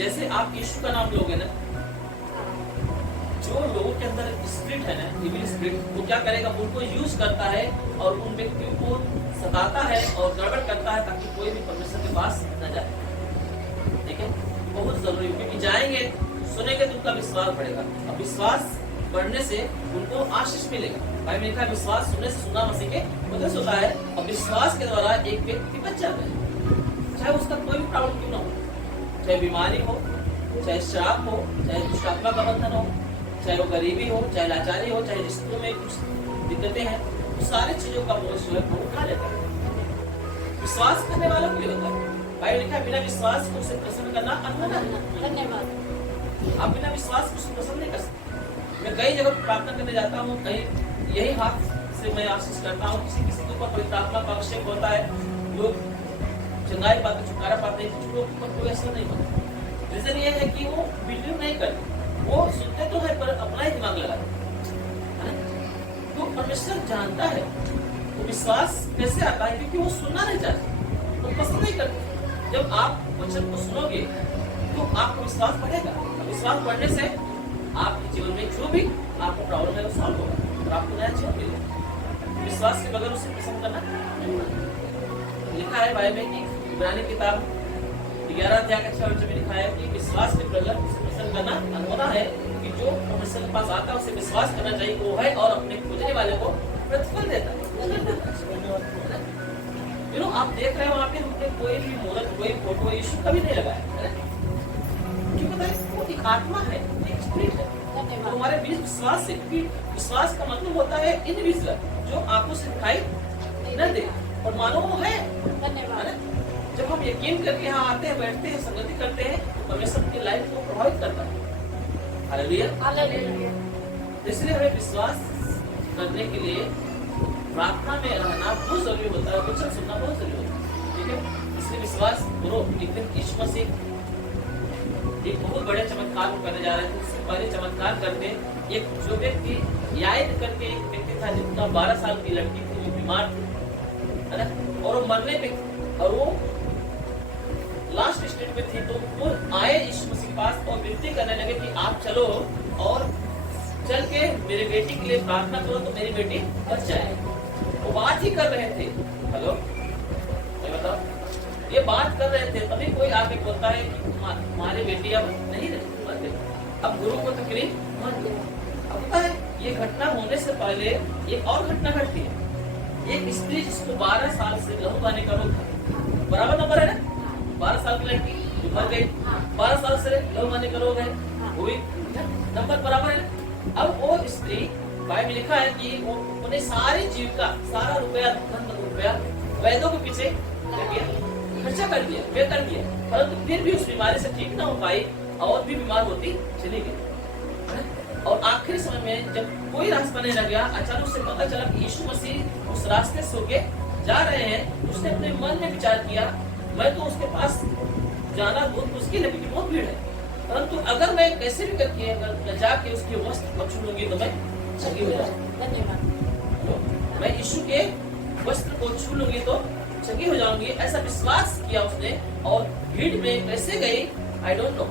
जैसे आप यीशु का नाम लोगे ना, जो लोगों के अंदर स्पिरिट है ना, इविल स्पिरिट, वो क्या करेगा, उनको यूज करता है और उन व्यक्तियों को सताता है और गड़बड़ करता है ताकि कोई भी परमेश्वर के पास न जाए। ठीक है, बहुत जरूरी है, क्योंकि जाएंगे सुनेंगे तो उनका विश्वास बढ़ेगा, और विश्वास बढ़ने से उनको आशीष मिलेगा। भाई मैंने कहा विश्वास सुनने से सुना मसीह के मदद होता है, और विश्वास के द्वारा एक व्यक्ति बच जाता है, चाहे उसका कोई भी प्रॉब्लम क्यों ना हो, चाहे बीमारी हो, चाहे श्राप हो, चाहे दुष्ट आत्मा का बंधन हो, चाहे वो गरीबी हो, चाहे लाचारी हो, चाहे रिश्तों में कुछ दिक्कतें हैं, तो सारी चीजों का बोझ जो है वो उठा लेता है। विश्वास करने वालों के लिए होता है। भाई लिखा है बिना विश्वास को उसे प्रसन्न करना अनहोना है। धन्यवाद। आप बिना विश्वास को उसे प्रसन्न नहीं कर सकते। मैं कई जगह प्रार्थना करने जाता हूँ, कहीं यही हाथ से मैं आशीष करता हूँ, किसी किसी के ऊपर पवित्र आत्मा का अभिषेक होता है, लोग चंगाई पाते, छुटकारा पाते हैं, कुछ लोग के ऊपर कोई असर नहीं होता। रीजन ये है कि वो बिलीव नहीं करते, वो सुनते तो है पर अपना ही दिमाग लगाते हैं। तो परमेश्वर जानता है वो विश्वास कैसे आता है, क्योंकि वो सुनना नहीं चाहते, वो पसंद नहीं करते। जब आप वचन को सुनोगे तो आपको विश्वास बढ़ेगा, विश्वास बढ़ने से आपके जीवन में जो भी आपको प्रॉब्लम है वो सॉल्व होगा और आपको नया जीवन मिलेगा। विश्वास के बगैर उसे पसंद करना लिखा है बाइबल में कि इब्रानी किताब 11 अध्याय का 6 में लिखा है कि विश्वास के बगैर उसे पसंद करना अनहोना है, कि जो परमेश्वर के पास आता है उसे विश्वास करना चाहिए वो है और अपने खोजने वाले को प्रतिफल देता है। आप देख रहे हो वहाँ पे हमने कोई भी मूर्त, कोई फोटो यीशु कभी नहीं लगाया है, क्यों पता है, वो एक आत्मा है, एक स्पिरिट है। तो हमारे बीच विश्वास से, क्योंकि विश्वास का मतलब होता है इनविजिबल, जो आंखों से दिखाई न दे और मानो वो है। जब हम यकीन करके यहाँ आते हैं, बैठते हैं, संगति करते हैं, तो परमेश्वर की लाइफ को प्रभावित करता है। हालेलुया। इसलिए हमें विश्वास करने के लिए प्रार्थना में रहना बहुत जरूरी होता है, वचन सुनना बहुत जरूरी होता है। ठीक है, इसलिए विश्वास करो। एक दिन यीशु मसीह एक बहुत बड़े चमत्कार को करने जा रहे थे। उससे पहले चमत्कार करते एक जो व्यक्ति याद करके एक व्यक्ति था, जिसका 12 साल की लड़की थी, वो बीमार थी, है ना, और वो मरने पे, और वो लास्ट स्टेज में थी। तो वो आए यीशु मसीह के पास और विनती करने लगे कि आप चलो और चल के मेरे बेटी के लिए प्रार्थना करो तो मेरी बेटी बच जाए। वो बात ही कर रहे थे, हेलो मैं बताओ, ये बात कर रहे थे, तभी कोई आके बोलता है कि तुम्हारी बेटी अब नहीं रही, अब गुरु को तकलीफ मत दो। अब पता है ये घटना होने से पहले एक और घटना घटती है। एक स्त्री जिसको 12 साल से लहू बहने का रोग था, बराबर नंबर है ना, 12 साल की लड़की जो मर गई, 12 साल से लहू बहने का रोग है, वो भी नंबर बराबर है। अब वो स्त्री बाइबल में लिखा है कि वो अपने सारी जीविका, सारा रुपया, धन रुपया वैद्यों के पीछे खर्चा कर दिया, वे कर दिया, परंतु फिर भी उस बीमारी से ठीक ना हो पाई और भी बीमार होती चली गई। और आखिरी समय में जब कोई रास्ता नहीं लग गया, अचानक उसे पता चला कि यीशु मसीह उस रास्ते से होके जा रहे हैं। उसने अपने मन में विचार किया, मैं तो उसके पास जाना बहुत मुश्किल है, क्योंकि बहुत भीड़ है, परंतु अगर मैं कैसे भी करके अगर जाके उसके वस्त्र को छू लूंगी तो मैं चंगी हो जाऊंगी। मैं यीशु के वस्त्र को छू लूंगी तो चंगी हो जाऊंगी, ऐसा विश्वास किया उसने। और भीड़ में कैसे गई आई डोंट नो,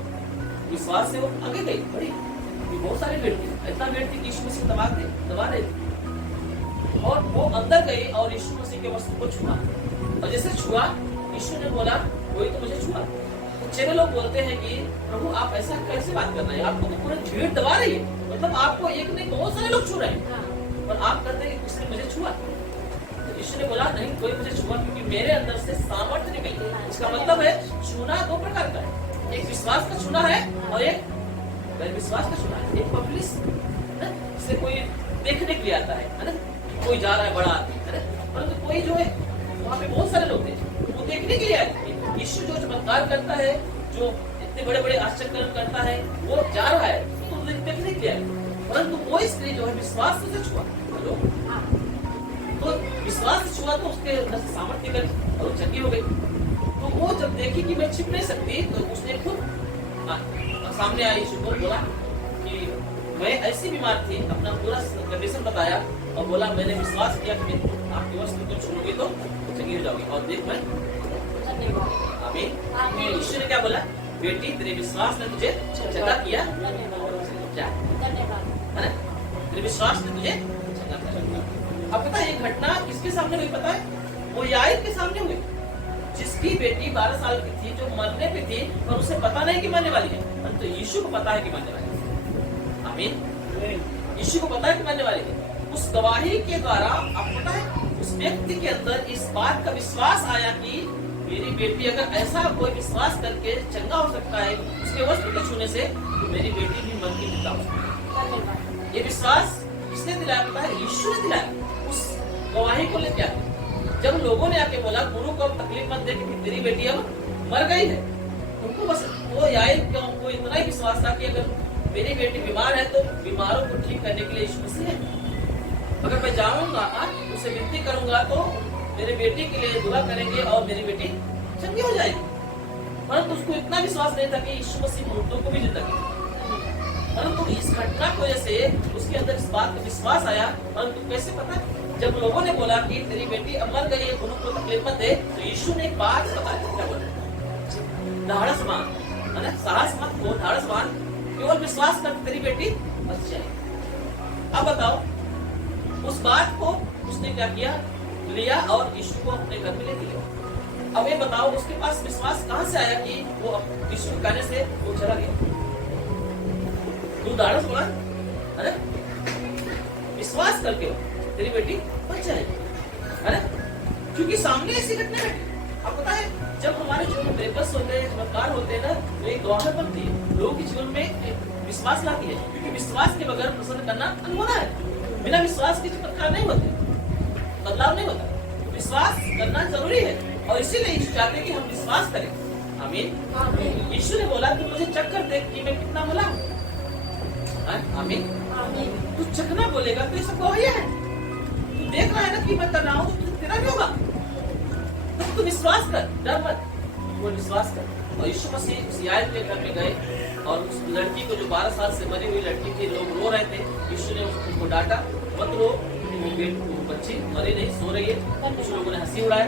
विश्वास से वो आगे गई, बड़ी बहुत सारी भीड़ थी, इतना भीड़ थी कि यीशु मसीह दबा रहे थे, और वो अंदर गई और यीशु मसीह के वस्त्र को छुआ, और जैसे छुआ यीशु ने बोला कोई तो मुझे छुआ। चेहरे लोग बोलते हैं कि प्रभु आप ऐसा कैसे बात कर रहे हैं, आपको तो पूरी भीड़ दबा रही है, मतलब आपको एक नहीं बहुत सारे लोग छू रहे हैं, और आप कहते हैं कि किसी ने मुझे छुआ। तो यीशु ने बोला नहीं, कोई मुझे छुआ, क्योंकि मेरे अंदर से सामर्थ्य निकली। इसका मतलब है छूना 2 प्रकार का है, एक विश्वास का छूना है और एक विश्वास का छूना है। एक पब्लिक से कोई देखने के लिए आता है ना, कोई जा रहा है बड़ा आदमी, है ना, परंतु कोई जो है वहाँ पे बहुत सारे लोग थे, वो देखने के लिए आए थे। यीशु जो चमत्कार करता है, जो इतने बड़े बड़े आश्चर्य करता है, वो जा रहा है तो देखने के लिए आए, परंतु वो स्त्री जो है विश्वास से छुआ, हेलो, तो विश्वास से छुआ तो उसके अंदर से सामर्थ्य निकली और चंगी हो गई। तो वो जब देखी कि मैं छिप नहीं सकती, तो उसने खुद सामने आई, यीशु को बोला कि मैं ऐसी बीमार थी, अपना पूरा कंडीशन बताया और बोला मैंने विश्वास किया कि आपके वस्त्र को छूऊंगी तो चंगी हो जाओगी, और देख मैं आमीन। यीशु ने क्या बोला, बेटी तेरे विश्वास ने तुझे चंगा किया, क्या धन्यवाद। है ना? तेरे विश्वास ने तुझे चंगा किया। अब पता है ये घटना किसके सामने हुई पता है? वो याईर के सामने हुई, जिसकी बेटी 12 साल की थी, जो मरने पे थी, पर उसे पता नहीं कि मरने वाली है, परंतु यीशु को पता है कि मरने वाली है। आमीन। यीशु को पता है कि मरने वाली है। उस गवाही के द्वारा अब पता है उस व्यक्ति के अंदर इस बात का विश्वास आया कि मेरी बेटी, अगर ऐसा कोई विश्वास करके चंगा हो सकता है उसके वस्त्र के छूने से, तो मेरी बेटी भी मन की पिता हो सकती है। ये विश्वास किसने दिलाया पता है? यीशु ने दिलाया। उस गवाही को लेकर आके जब लोगों ने आके बोला गुरु को अब तकलीफ मत दे कि तेरी बेटी अब मर गई है, उनको बस वो याईर को इतना ही विश्वास था कि अगर मेरी बेटी बीमार है तो बीमारों को ठीक करने के लिए यीशु मसीह है। अगर मैं जाऊंगा उसे विनती करूंगा तो मेरे बेटी के लिए दुआ करेंगे और मेरी बेटी चंगी हो जाएगी। परंतु उसको इतना विश्वास नहीं था कि यीशु मसीह मुर्दों को भी जिंदा करेगा। परंतु इस घटना की वजह से उसके अंदर इस बात का विश्वास आया। परंतु कैसे पता? जब लोगों ने बोला कि तेरी बेटी अब मर गई है, गुरु को तकलीफ मत दे, तो यीशु ने एक बात बताई, क्या बोला? धाड़स मान, है ना? साहस मत हो, धाड़स मान, केवल विश्वास कर तेरी बेटी बच जाएगी। अब बताओ उस बात को उसने क्या किया? लिया और यीशु को अपने घर में ले लिया। अब ये बताओ उसके पास विश्वास कहां से आया कि वो यीशु के कहने से वो चला गया? तू धाड़स मान, है ना? विश्वास करके तेरी बेटी बच जाएगी, है ना? क्योंकि सामने ऐसी घटना है। अब पता है जब हमारे जीवन में बेबस होते हैं, चमत्कार होते हैं ना, तो एक गवाही बनती है, लोगों के जीवन में विश्वास लाती है। क्योंकि विश्वास के बगैर प्रसन्न करना अनहोना है। बिना विश्वास के चमत्कार नहीं होते, बदलाव नहीं होता। विश्वास करना जरूरी है और इसीलिए यीशु चाहते हैं कि हम विश्वास करें। आमीन। यीशु ने बोला कि मुझे चक्कर देख कि मैं कितना भला हूँ। आमीन। तू चखना बोलेगा तो ये सब गवाही है। तू देख रहा है ना कि मैं कर रहा हूँ, तो तेरा भी होगा। तो तू विश्वास कर, डर मत, वो विश्वास कर। और यीशु मसीह उस याईर के घर में गए और उस लड़की को, जो 12 साल से मरी हुई लड़की थी, लोग रो रहे थे, यीशु ने उसको डांटा, मत रो, वो बच्ची मरी नहीं, सो रही है। कुछ लोगों ने हंसी उड़ाया,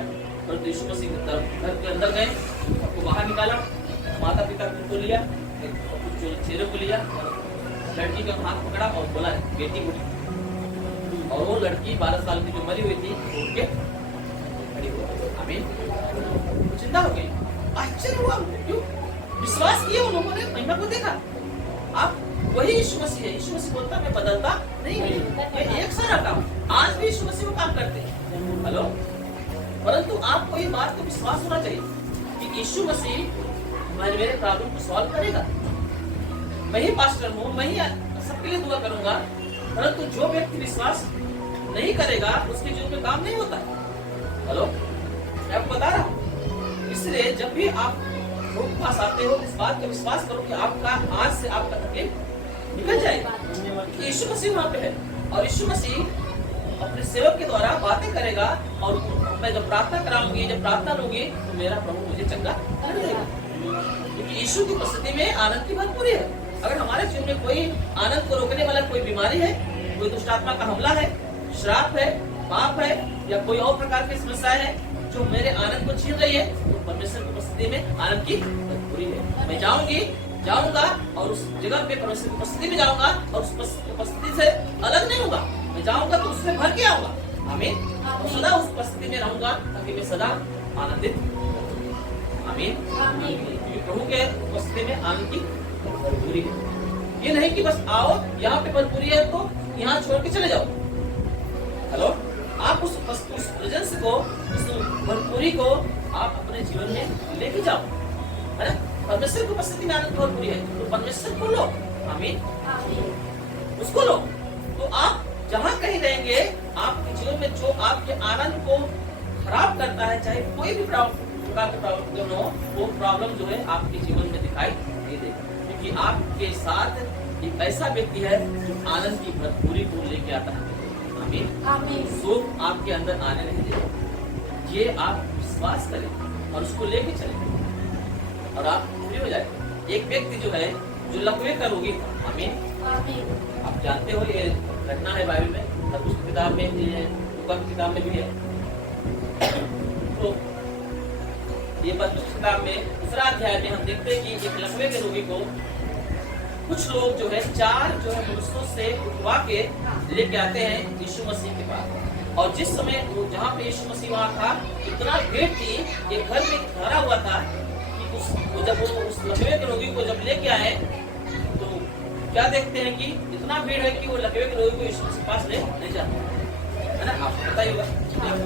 परंतु यीशु मसीह घर के अंदर गए, उसको बाहर निकाला, माता पिता को लिया, कुछ चेहरे को लिया, लड़की का हाथ पकड़ा और बोला बेटी उठी। और वो लड़की 12 साल की जो मरी हुई थी उठ के खड़ी हो गई। आमीन। चिंता हो गई, आश्चर्य हुआ। क्यों? विश्वास किया उन लोगों ने, महिमा को देखा। आप वही यीशु मसीह है। यीशु मसीह बोलता मैं बदलता नहीं हूँ, मैं एक सा रहता हूँ। आज भी यीशु मसीह वो काम करते हैं। हेलो। परंतु आपको ये बात को विश्वास होना चाहिए कि यीशु मसीह मेरे प्रॉब्लम को सॉल्व करेगा। मैं ही पास्टर हूँ, मैं ही सबके लिए दुआ करूंगा, परंतु जो व्यक्ति विश्वास नहीं करेगा उसके जीवन में काम नहीं होता। हेलो, मैं आपको बता रहा हूँ। इसलिए जब भी आप लोगों के पास आते हो, इस बात का विश्वास करो कि आपका आज से आपका तकलीफ निकल जाएगा। यीशु मसीह वहाँ पे है और यीशु मसीह अपने सेवक के द्वारा बातें करेगा। और मैं जब प्रार्थना कराऊंगी, जब प्रार्थना लूंगी, तो मेरा प्रभु मुझे चंगा कर देगा। क्योंकि यीशु की उपस्थिति में आनंद की भरपूरी है। अगर हमारे जीवन में कोई आनंद को रोकने वाला कोई बीमारी है, कोई दुष्ट आत्मा का हमला है, श्राप है, पाप है, या कोई और प्रकार की समस्या है जो मेरे आनंद को छीन रही है, तो परमेश्वर की उपस्थिति में आनंद की भरपूरी है। मैं जाऊंगा और उस जगह पे परमेश्वर की उपस्थिति में जाऊंगा और उस उपस्थिति से अलग नहीं होगा। मैं जाऊंगा तो उससे भर के आऊंगा। आमीन। और सदा उस उपस्थिति में रहूंगा ताकि मैं सदा आनंदित। आमीन। क्योंकि प्रभु के उपस्थिति में आनंद की भरपूरी है। ये नहीं कि बस आओ, यहाँ पे भरपूरी है तो यहाँ छोड़ के चले जाओ। हेलो, आप उस प्रेजेंस को, उस भरपूरी को आप अपने जीवन में लेके जाओ, है ना? परमेश्वर की उपस्थिति में आनंद भरपूरी है तो परमेश्वर को लो। आमीन। उसको लो तो आप जहाँ कहीं रहेंगे, आपके जीवन में जो आपके आनंद को खराब करता है, चाहे कोई भी प्रकार का प्रॉब्लम हो, वो प्रॉब्लम जो है आपके जीवन में दिखाई नहीं देगा। क्योंकि आपके साथ एक ऐसा व्यक्ति है जो आनंद की भरपूरी को लेके आता है। आमीन। सुख आपके अंदर आने नहीं देगा। ये आप विश्वास करें और उसको लेके चलें और आप फ्री हो जाएंगे। एक व्यक्ति जो है जो लकवे का रोगी था। आमीन। आप जानते हो ये घटना है बाइबल में, तब उसकी किताब में, लूका की किताब में भी है। तो ये बंदूक किताब में दूसरा अध्याय में हम देखते हैं कि एक लकवे के रोगी को कुछ लोग जो है 4 जो है मनुष्यों से उठवा के लेके आते हैं यीशु मसीह के पास। और जिस समय वो जहाँ पे यीशु मसीह वहाँ था, इतना भीड़ थी, एक घर में भरा हुआ था कि जब वो उस लकवे के रोगी को जब लेके आए तो क्या देखते हैं कि इतना भीड़ है कि वो लकवे के रोगी को यीशु मसीह के पास ले नहीं जाता है ना। आपको पता ही होगा,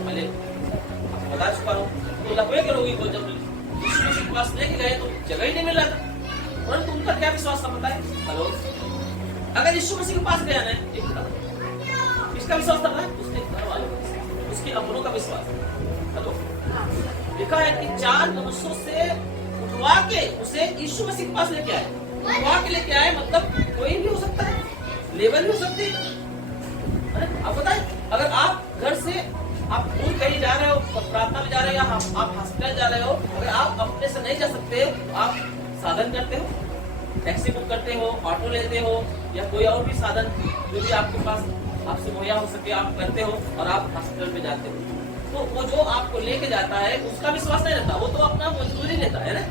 पहले आपको बता चुका हूँ। तो लकवे के रोगी को जब यीशु मसीह के पास लेके गए तो जगह ही नहीं मिल रहा था, परंतु उनका क्या विश्वास था पता है? हेलो, अगर यीशु मसीह के पास गया ना, किसका विश्वास था? उसके घर वालों का, उसके अपनों का विश्वास। हेलो, लिखा है कि 4 मनुष्यों से उठवा के उसे यीशु मसीह के पास लेके आए। उठवा के लेके आए मतलब कोई भी हो सकता है, लेबर भी हो सकती है। आप बताएं, अगर आप घर से आप दूर कहीं जा रहे हो, प्रार्थना में जा रहे हो, या आप हॉस्पिटल जा रहे हो, अगर आप अपने से नहीं जा सकते, आप साधन करते हो, टैक्सी बुक करते हो, ऑटो लेते हो, या कोई और भी साधन जो भी आपके पास आपसे मुहैया हो सके आप करते हो, और आप हॉस्पिटल में जाते हो। तो वो जो आपको लेके जाता है उसका विश्वास नहीं रहता, वो तो अपना मजदूरी लेता है ना,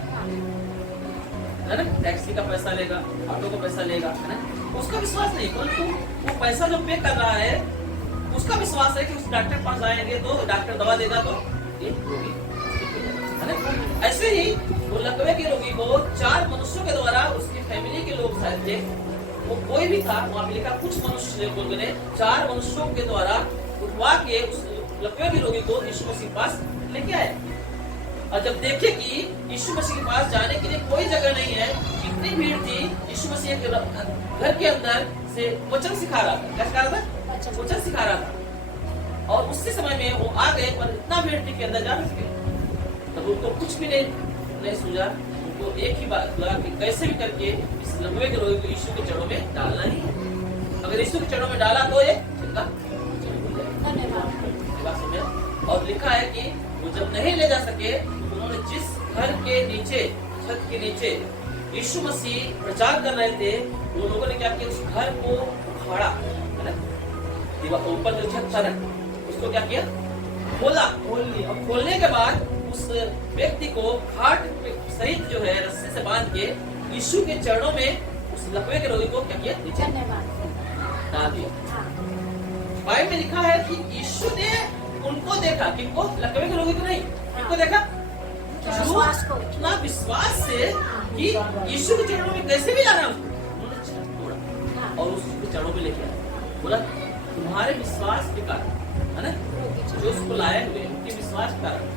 टैक्सी का पैसा लेगा, ऑटो का पैसा लेगा, है ना, उसका विश्वास नहीं। परंतु वो पैसा जो पे कर रहा है उसका विश्वास है कि उस डॉक्टर के पास आएंगे तो डॉक्टर दवा देगा तो ये रोगी, है ना। ऐसे ही वो लकवे के रोगी को 4 मनुष्यों के द्वारा, उसकी फैमिली के लोग शायद थे, वो कोई भी था, वहां पे लिखा कुछ मनुष्य लोगों ने 4 मनुष्यों के द्वारा उठवा के उस लकवे के रोगी को यीशु मसीह के पास लेके आए। और जब देखे कि यीशु मसीह के पास जाने के लिए कोई जगह नहीं है, इतनी भीड़ थी, यीशु मसीह के घर के अंदर से वचन सिखा रहा था। क्या सिखा रहा था? वचन सिखा रहा था। और उसी समय में वो आ गए, पर इतना भीड़ थी कि अंदर जा नहीं सके। तब उनको कुछ भी नहीं सूझा, उनको एक ही बात लगा कि कैसे भी करके इस लकवे के रोगी को यीशु के चरणों में डालना ही है। अगर यीशु के चरणों में डाला तो ये और लिखा है कि वो जब नहीं ले जा सके, उन्होंने जिस घर के नीचे, छत के नीचे यीशु मसीह प्रचार कर रहे थे, वो लोगों ने क्या किया, उस घर को उखाड़ा, है ना, ऊपर जो छत था ना, उसको क्या किया, खोल लिया। और खोलने के बाद उस व्यक्ति को खाट सहित जो है रस्सी से बांध के यीशु के चरणों में उस लकवे के रोगी को क्या किया, नीचे डाल दिया। बाइबल में लिखा है कि यीशु ने उनको देखा, किनको? लकवे के रोगी को नहीं, किनको देखा? इतना विश्वास से कि यीशु के चरणों में कैसे भी जाना है उसको, उन्होंने और उसके चरणों में लेके आया। बोला तुम्हारे विश्वास के कारण, है ना, जो उसको लाए हुए उनके विश्वास के कारण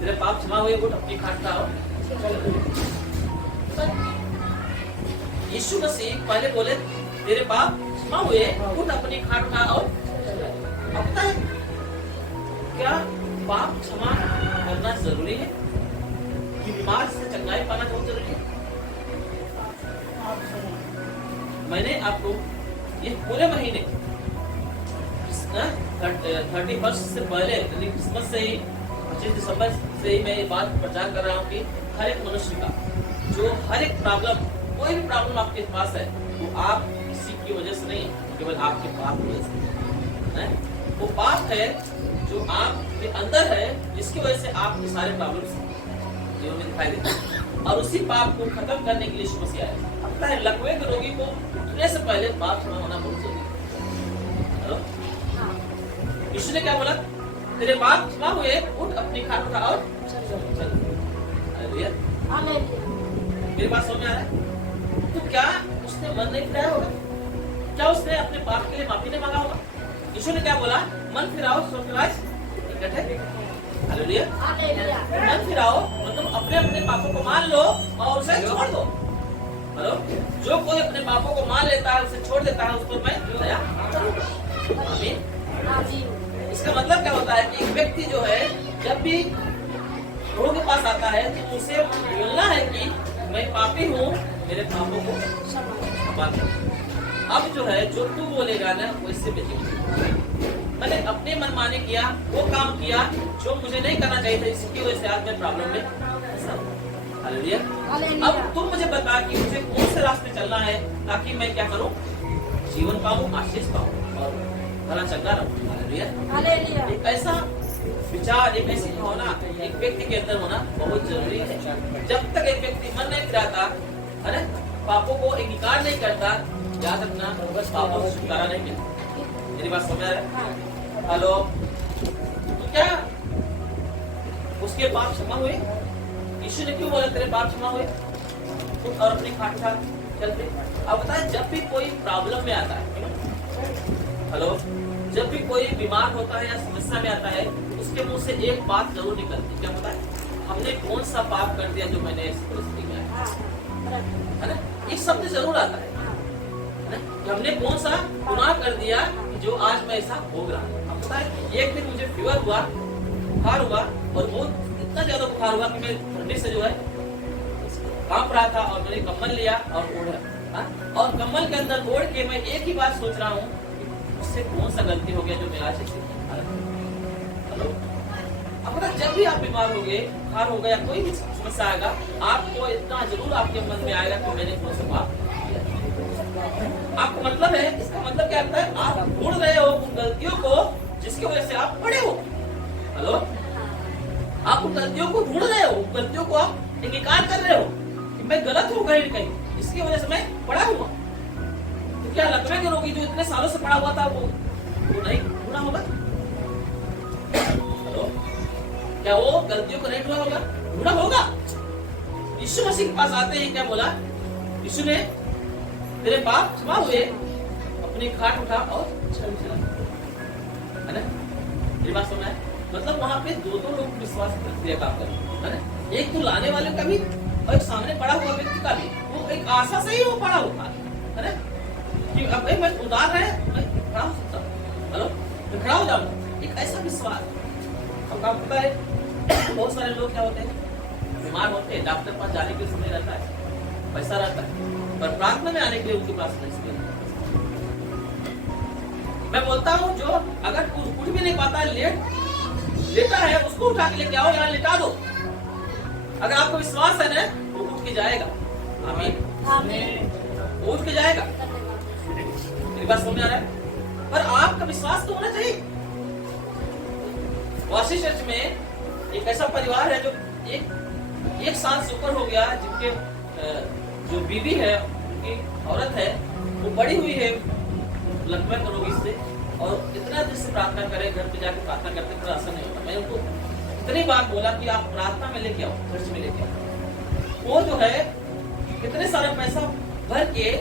तेरे पाप क्षमा हुए, उठ अपनी खाट का आओ। यीशु मसीह पहले बोले तेरे पाप क्षमा हुए, उठ अपनी खाट का आओ। अब पता है क्या पाप क्षमा करना जरूरी है कि बीमार से चंगाई पाना बहुत जरूरी है? मैंने आपको ये पूरे महीने 31 से पहले, क्रिसमस से ही 25 दिसंबर से ही मैं ये बात प्रचार कर रहा हूँ कि हर एक मनुष्य का जो हर एक प्रॉब्लम, कोई भी प्रॉब्लम आपके पास है, वो आप किसी की वजह से नहीं, केवल आपके पाप की वजह से, वो पाप है जो आपके अंदर है, जिसकी वजह से आपके सारे प्रॉब्लम्स जीवन में दिखाई देते हैं। और उसी पाप को खत्म करने के लिए यीशु मसीह आया। पता है लकवे के रोगी को उठने से पहले पाप क्षमा होना बहुत जरूरी है। यीशु ने क्या बोला? तेरे पाप क्षमा हुए, उठ अपनी खाट उठा और चल। मेरी बात समझ में आ रहा है? तो क्या उसने मन नहीं फिराया होगा? क्या उसने अपने पाप के लिए माफी नहीं मांगा होगा? यीशु ने क्या बोला? मन फिराओ, इकट्ठे। हालेलुया। मन फिराओ मतलब अपने अपने पापों को मान लो और उसे छोड़ दो। हेलो, जो कोई अपने पापों को मान लेता है, उसे छोड़ देता है, उसको मैं दया करूंगा। आमीन। इसका मतलब क्या होता है कि एक व्यक्ति जो है जब भी प्रभु के पास आता है तो उसे बोलना है कि मैं पापी हूँ, मेरे पापों को क्षमा कर। अब जो है जो तू बोलेगा ना वैसे मैंने अपने मनमानी किया, वो काम किया जो मुझे नहीं करना चाहिए था, इसकी वजह से आज मैं प्रॉब्लम में फंसा। हालेलुया। अब तुम मुझे बता कि मुझे कौन से रास्ते चलना है ताकि मैं क्या करूं, जीवन पाऊं, आशीष पाऊं और भला चंगा रहूं। हालेलुया। एक ऐसा विचार, एक ऐसी भावना एक व्यक्ति के अंदर होना बहुत जरूरी है। जब तक एक व्यक्ति मन नहीं फिराता है ना, पापों को इंकार नहीं करता, याद रखना बस पापों से छुटकारा नहीं मिलता। मेरी बात समझ रहे हैं? हेलो, तो क्या उसके पाप क्षमा हुए? यीशु ने क्यों बोला तेरे पाप क्षमा हुए? और अपनी खाट खा चलते। अब बताए, जब भी कोई प्रॉब्लम में आता है, हेलो, जब भी कोई बीमार होता है या समस्या में आता है, उसके मुंह से एक बात जरूर निकलती, क्या पता है? हमने कौन सा पाप कर दिया जो मैंने इस परिस्थिति में आया, है ना? एक शब्द जरूर आता है ना, कि हमने कौन सा गुनाह कर दिया जो आज मैं ऐसा भोग रहा हूं। अब पता है, एक दिन मुझे फीवर हुआ, बुखार हुआ, और बहुत इतना ज्यादा बुखार हुआ कि मैं ठंडी से जो है कांप रहा था, और मैंने कम्बल लिया और ओढ़ा, और कम्बल के अंदर ओढ़ के मैं एक ही बात सोच रहा हूँ, उससे कौन सा गलती हो गया जो मैं आज ऐसे। हेलो, अब पता, जब भी आप बीमार होगे, बुखार होगा या कोई भी समस्या आएगा, आपको इतना जरूर आपके मन में आएगा कि मैंने कौन सा पाप किया। आपको मतलब है, इसका मतलब क्या होता है? आप ढूंढ रहे हो उन गलतियों को जिसकी वजह से आप पड़े हो। हेलो, आप उन गलतियों को ढूंढ रहे हो, उन गलतियों को आप इंकार कर रहे हो कि मैं गलत हूँ कहीं कहीं, इसकी वजह से मैं पड़ा हुआ। तो क्या लकवे के रोगी जो इतने सालों से पड़ा हुआ था वो नहीं ढूंढा होगा? हेलो, क्या वो गलतियों को नहीं ढूंढा होगा? ढूंढा होगा। यीशु मसीह के पास आते ही क्या बोला? यीशु ने तेरे पाप क्षमा हुए, अपनी खाट उठा और चल चला, है ना? मेरी बात सुना है? मतलब वहां पे दो लोग विश्वास प्रक्रिया काम कर रहे हैं, है ना? एक तो लाने वाले का भी और एक सामने पड़ा हुआ व्यक्ति का भी, वो एक आशा से ही वो पड़ा हुआ है ना, कि अब भाई मैं उतार रहे मैं खड़ा हो सकता हूँ। हेलो, मैं खड़ा हो जाऊंगा, एक ऐसा विश्वास। अब आपको पता है, बहुत सारे लोग क्या होते हैं, बीमार होते हैं, डॉक्टर पास जाने के लिए समय रहता है, पैसा रहता है, पर प्रार्थना में आने के लिए उनके पास नहीं समय। मैं बोलता हूँ, जो अगर उठ भी नहीं पाता लेटा है, उसको उठा के लेके आओ, यहाँ लेटा दो। अगर आपको विश्वास है ना, वो उठ के जाएगा। आमीन, आमीन, उठ के जाएगा। मेरी बात समझ आ रहा है? पर आपका विश्वास तो होना चाहिए। वासी चर्च में एक ऐसा परिवार है जो एक साल से ऊपर हो गया, जिनके जो बीवी है, उनकी औरत है, वो बड़ी हुई है लकवे के रोगी से, और इतना देर से प्रार्थना करे, घर पे जाके प्रार्थना करते थोड़ा असर नहीं होता। मैं उनको इतनी बार बोला कि आप प्रार्थना में लेके आओ, चर्च में लेके आओ। वो जो है कितने सारे पैसा भर के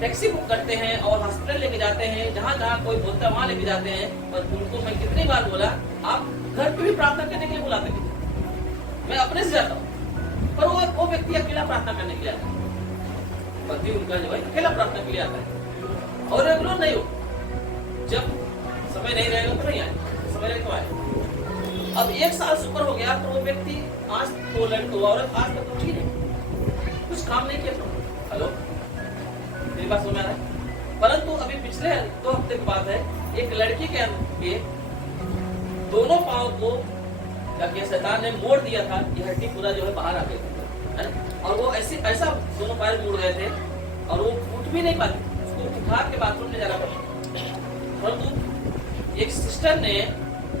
टैक्सी बुक करते हैं और हॉस्पिटल लेके जाते हैं, जहाँ जहाँ कोई बोलता है वहाँ लेके जाते हैं। पर उनको मैं कितनी बार बोला, आप घर पे भी प्रार्थना करने के लिए बुलाते हैं, मैं अपने से जाता हूँ। पर वो व्यक्ति अकेला प्रार्थना करने के लिए आता है, पति उनका जो है अकेला प्रार्थना के लिए आता है, और रेगुलर नहीं हो। जब समय नहीं रहेगा तो नहीं आए, समय रहे तो आए। अब 1 साल से ऊपर हो गया, तो वो व्यक्ति आज तो लड़का औरत आज तक उठी नहीं, कुछ काम नहीं किया। हेलो, मेरी बात सुन रहा है? परंतु अभी पिछले 2 हफ्ते की बात है, एक लड़की के दोनों पांव को क्या शैतान ने मोड़ दिया था, ये हड्डी पूरा जो है बाहर आ गई है, और वो ऐसा दोनों पैर मुड़ गए थे, और वो उठ भी नहीं पाती, उसको उठा के बाथरूम ले जाना पड़ा। परंतु एक सिस्टर ने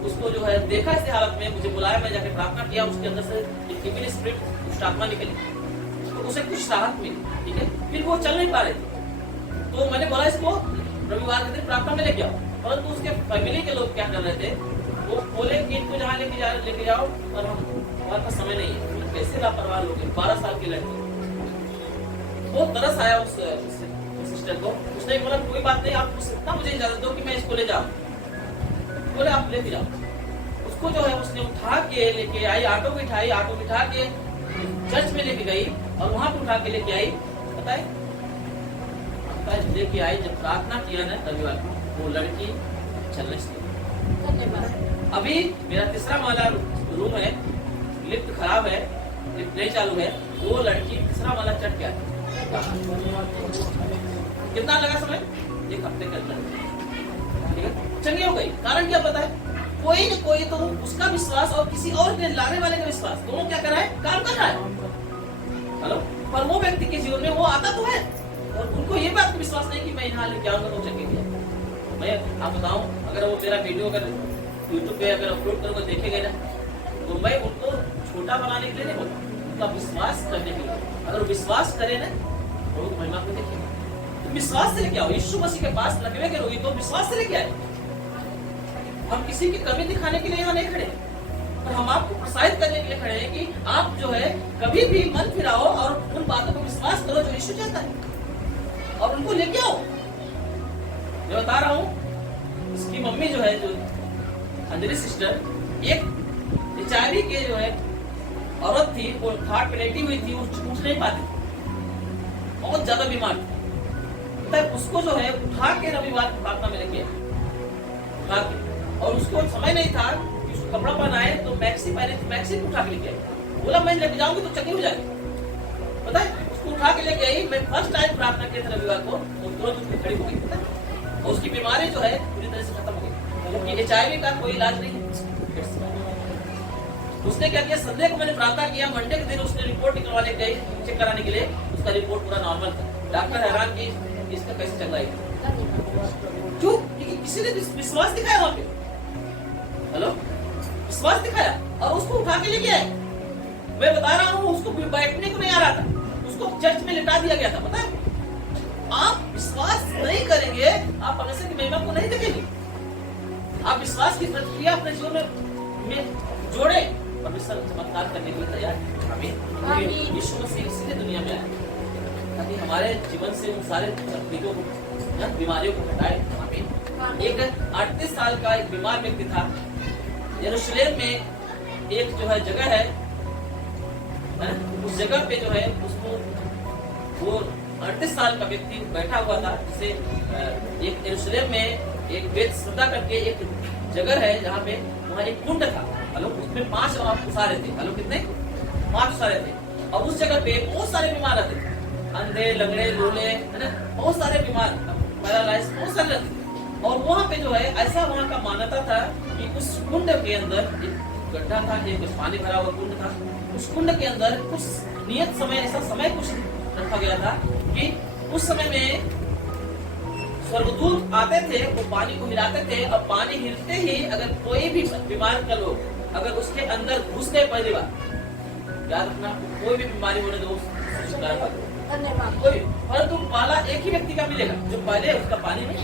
उसको जो है देखा इस हालत में, मुझे बुलाया, मैं जाके प्रार्थना किया, उसके अंदर से एक इविल स्पिरिट, दुष्ट आत्मा निकली, तो उसे कुछ राहत मिली, ठीक है। फिर वो चल नहीं पा रहे थे, तो मैंने बोला इसको रविवार के दिन प्रार्थना में लेके आओ। परंतु उसके फैमिली के लोग क्या कर रहे थे, वो बोले कि इनको जहाँ लेके जाओ, और हमारे पास समय नहीं है। कैसे लापरवाह लोग, 12 साल की लड़की, वो तरस आया उस सिस्टर को। उसने बोला कोई बात नहीं, आप इतना मुझे इजाजत दो कि मैं इसको ले जाऊं। बोले आप लेके जाओ। उसको जो है उसने उठा के लेके आई, ऑटो बिठा के चर्च में लेके गई, और वहां पे उठा के लेके आई। बताए लेके आई, जब प्रार्थना किया ना रविवार को, वो लड़की चलने से। अभी मेरा 3रा माला रूम है, लिफ्ट खराब है, लिफ्ट नहीं चालू है, वो लड़की 3रा माला चढ़ के आई। कितना लगा समय? 1 हफ्ते के अंदर, ठीक है, चंगी हो गई। कारण क्या पता है? कोई न कोई तो उसका विश्वास और किसी और के लाने वाले का विश्वास, दोनों क्या कर रहा है? काम कर रहा है। हेलो, पर वो व्यक्ति के जीवन में वो आता तो है, और उनको ये बात विश्वास नहीं कि मैं यहाँ लेके आऊंगा तो चंगी है। मैं आप बताऊं, अगर वो मेरा वीडियो अगर यूट्यूब पे अगर अपलोड करूंगा देखेंगे ना, तो मैं उनको छोटा बनाने के लिए नहीं बोलता, उनका विश्वास करने के लिए। अगर विश्वास करे ना तो महिमा को देखेंगे। तो विश्वास से लेके आओ, यीशु मसीह के पास लगवे करोगी तो विश्वास से लेके आए। हम किसी की कमी दिखाने के लिए यहाँ नहीं खड़े, पर हम आपको प्रोत्साहित करने के लिए खड़े हैं कि आप जो है कभी भी मन फिराओ और उन बातों पर विश्वास करो जो यीशु चाहता है, और उनको लेके आओ। मैं बता रहा हूँ, इसकी मम्मी जो है, जो अंजलि सिस्टर, एक HIV के जो है औरत थी, वो खाट पे लेटी हुई थी, उठ नहीं पाती, बहुत ज्यादा बीमार थी। तब उसको जो है उठा के रविवार प्रार्थना में लेके उठा के, और उसको समय नहीं था कि उसको कपड़ा पहनाए, तो मैक्सी पहने थी, मैक्सी को उठा के लेके आई। बोला मैं लेके जाऊंगी तो चंगी हो जाएगी। पता है, उसको उठा के लेके आई। मैं फर्स्ट टाइम प्रार्थना किया था रविवार को, वो तुरंत उसकी खड़ी हो गई। पता है, और उसकी बीमारी जो है पूरी तरह से खत्म हो गई, क्योंकि HIV का कोई इलाज नहीं है। उसने क्या किया, संडे को मैंने प्रार्थना किया, मंडे के दिन उसने रिपोर्ट निकलवाने गई, चेक कराने के लिए। उसका रिपोर्ट पूरा नॉर्मल था। डॉक्टर हैरान कि इसका कैसे चल रहा है, क्यों? क्योंकि किसी ने विश्वास दिखाया वहां पे। हेलो, विश्वास दिखाया और उसको उठा के लेके आए। मैं बता रहा हूँ, उसको बैठने को नहीं आ रहा था, उसको चर्च में लिटा दिया गया था। पता है, आप विश्वास नहीं करेंगे, आप परमेश्वर की महिमा को नहीं देखेंगे। आप विश्वास की प्रतिक्रिया अपने जीवन में जोड़े, परमेश्वर चमत्कार करने के लिए तैयार है। आमीन। यीशु मसीह इसीलिए दुनिया में आया ताकि हमारे जीवन से उन सारे तकलीफों को, बीमारियों को हटाए। आमीन। एक 38 साल का एक बीमार व्यक्ति था। यरूशलेम में एक जो है जगह है, उस जगह पे जो है उसको, वो 38 साल का व्यक्ति बैठा हुआ था। जिसे एक यरूशलेम में एक बेतसदा करके एक जगह है, जहाँ पे वहाँ एक कुंड था। हेलो, उसमें 5 उसारे थे। हेलो, कितने? 5 उसारे थे। और उस जगह पे बहुत सारे बीमार रहते थे, अंधे, लंगड़े, लूले, है ना, बहुत सारे बीमार, पैरालाइज, बहुत सारे रहते थे। और वहाँ पे जो है ऐसा वहाँ का मान्यता था कि उस कुंड के अंदर एक गड्ढा था, एक पानी भरा हुआ कुंड था। उस कुंड के अंदर कुछ नियत समय, ऐसा समय कुछ रखा गया था कि उस समय में स्वर्गदूत आते थे, वो पानी को हिलाते थे, और पानी हिलते ही अगर कोई भी बीमार का लोग अगर उसके अंदर घुस गए, पहली बार याद रखना, कोई भी बीमारी होने दो, कोई, परंतु पाला एक ही व्यक्ति का मिलेगा जो पहले उसका पानी में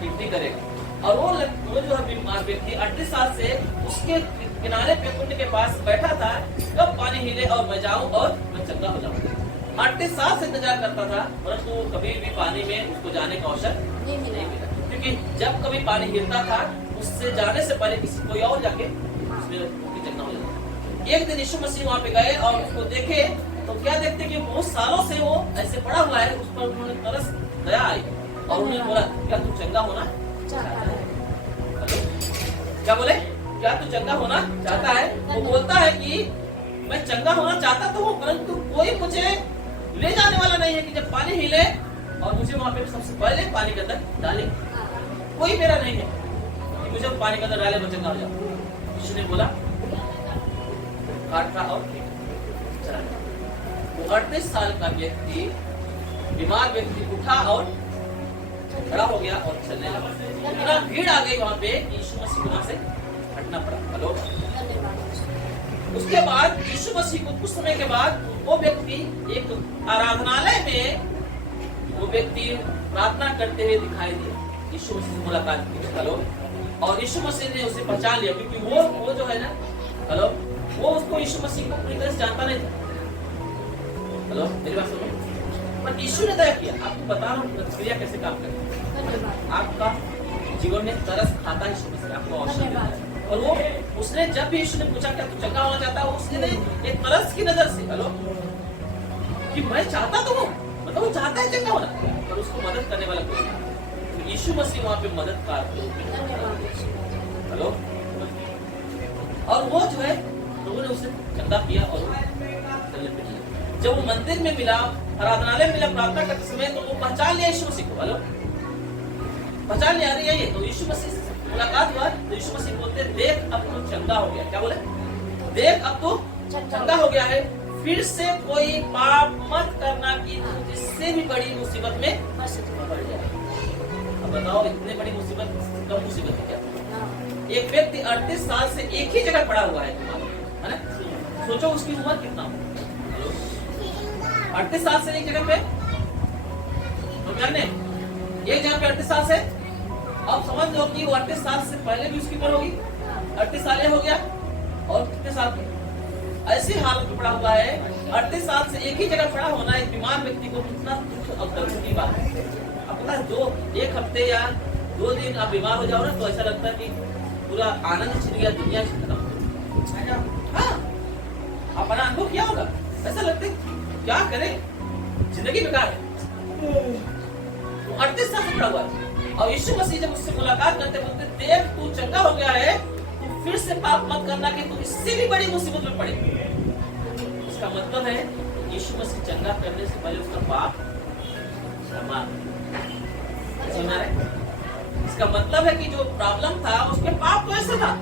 गिनती करेगा। और वो जो है बीमार व्यक्ति 38 साल से उसके किनारे पे कुंड के पास बैठा था, कब पानी हिले और मैं जाऊं और मैं चंगा हो जाऊं। 38 साल से इंतजार करता था, परंतु कभी भी पानी में उसको जाने का अवसर नहीं मिला, क्योंकि जब कभी पानी गिरता था, उससे जाने से पहले किसी कोई और जाके उसमें चंगा हो जाता। एक दिन यीशु मसीह वहाँ पे गए और उसको देखे, तो क्या देखते कि बहुत सालों से वो ऐसे पड़ा हुआ है। उस पर उन्होंने तरस दया आई और उन्होंने बोला, क्या तू चंगा होना चाहता है? क्या बोले? क्या तू चंगा होना चाहता है? वो बोलता है कि मैं चंगा होना चाहता तो हूँ, परंतु कोई मुझे ले जाने वाला नहीं है कि जब पानी हिले और मुझे वहाँ पे सबसे पहले पानी के अंदर डाले। कोई मेरा नहीं है कि मुझे पानी के अंदर डाले मैं चंगा हो जाऊँ। यीशु ने बोला, काटा और चला गया। 38 साल का व्यक्ति, बीमार व्यक्ति उठा और खड़ा हो गया और चलने लगा। इतना भीड़ आ गई वहाँ पे, यीशु मसीह को वहाँ से हटना पड़ा। हेलो, उसके बाद यीशु मसीह को कुछ समय के बाद वो व्यक्ति एक आराधनालय में, वो व्यक्ति प्रार्थना करते हुए दिखाई दिया। यीशु मसीह से मुलाकात की। हेलो, और यीशु मसीह ने उसे पहचान लिया, क्योंकि वो जो है ना, हेलो, वो उसको यीशु मसीह को पूरी तरह से जानता नहीं था। हेलो, मेरी बात सुनो। पर यीशु ने तय किया, आपको बता रहा हूँ प्रतिक्रिया कैसे काम करती है। आपका जीवन में तरस खाता है यीशु मसीह, आपको अवसर। और वो उसने जब भी यीशु ने पूछा क्या तू चंगा होना चाहता है, उसने एक तरस की नजर से, हेलो, कि मैं चाहता तो हूँ, मतलब वो चाहता है चंगा होना, पर उसको मदद करने वाला कोई नहीं। तो यीशु मसीह वहाँ पे मददगार। हेलो, और वो जो है लोगों ने उसे चंगा किया और जब वो मंदिर में मिला, आराधनालय में मिला प्रार्थना करते समय, तो वो पहचान लिया यीशु मसीह को। हेलो, पहचान लिया, अरे ये तो यीशु मसीह से मुलाकात हुआ। तो यीशु मसीह बोलते, देख अब तू चंगा हो गया। क्या बोले? देख अब तू चंगा हो गया है, फिर से कोई पाप मत करना कि तू इससे भी बड़ी मुसीबत में पड़ जाए। अब बताओ, इतनी बड़ी मुसीबत, कम मुसीबत है क्या? एक व्यक्ति 38 साल से एक ही जगह पड़ा हुआ है ना? सोचो उसकी उम्र कितना हो। 38 साल से एक जगह पे, तो मैंने एक जगह पे 38 साल से, अब समझ लो कि वो 38 साल से पहले भी उसकी उम्र होगी, 38 साल ये हो गया, और कितने साल की ऐसी हालत में पड़ा हुआ है। 38 साल से एक ही जगह पड़ा होना एक बीमार व्यक्ति को कितना दुख और दर्द की बात है। अब पता है, एक हफ्ते या 2 दिन आप बीमार हो जाओ ना, तो ऐसा लगता है कि पूरा आनंद छिन गया, दुनिया छिन गया। हाँ, अपना अनुभव क्या होगा, ऐसा लगता है क्या करें, जिंदगी बेकार है। तो 38 साल से पड़ा हुआ है, और यीशु मसीह जब उससे मुलाकात करते बोलते, देख तू चंगा हो गया है, तू फिर से पाप मत करना कि तू इससे भी बड़ी मुसीबत में पड़े। इसका मतलब है यीशु मसीह चंगा करने से पहले उसका पाप क्षमा। समझ रहे? इसका मतलब है कि जो प्रॉब्लम था उसके पाप तो ऐसा था,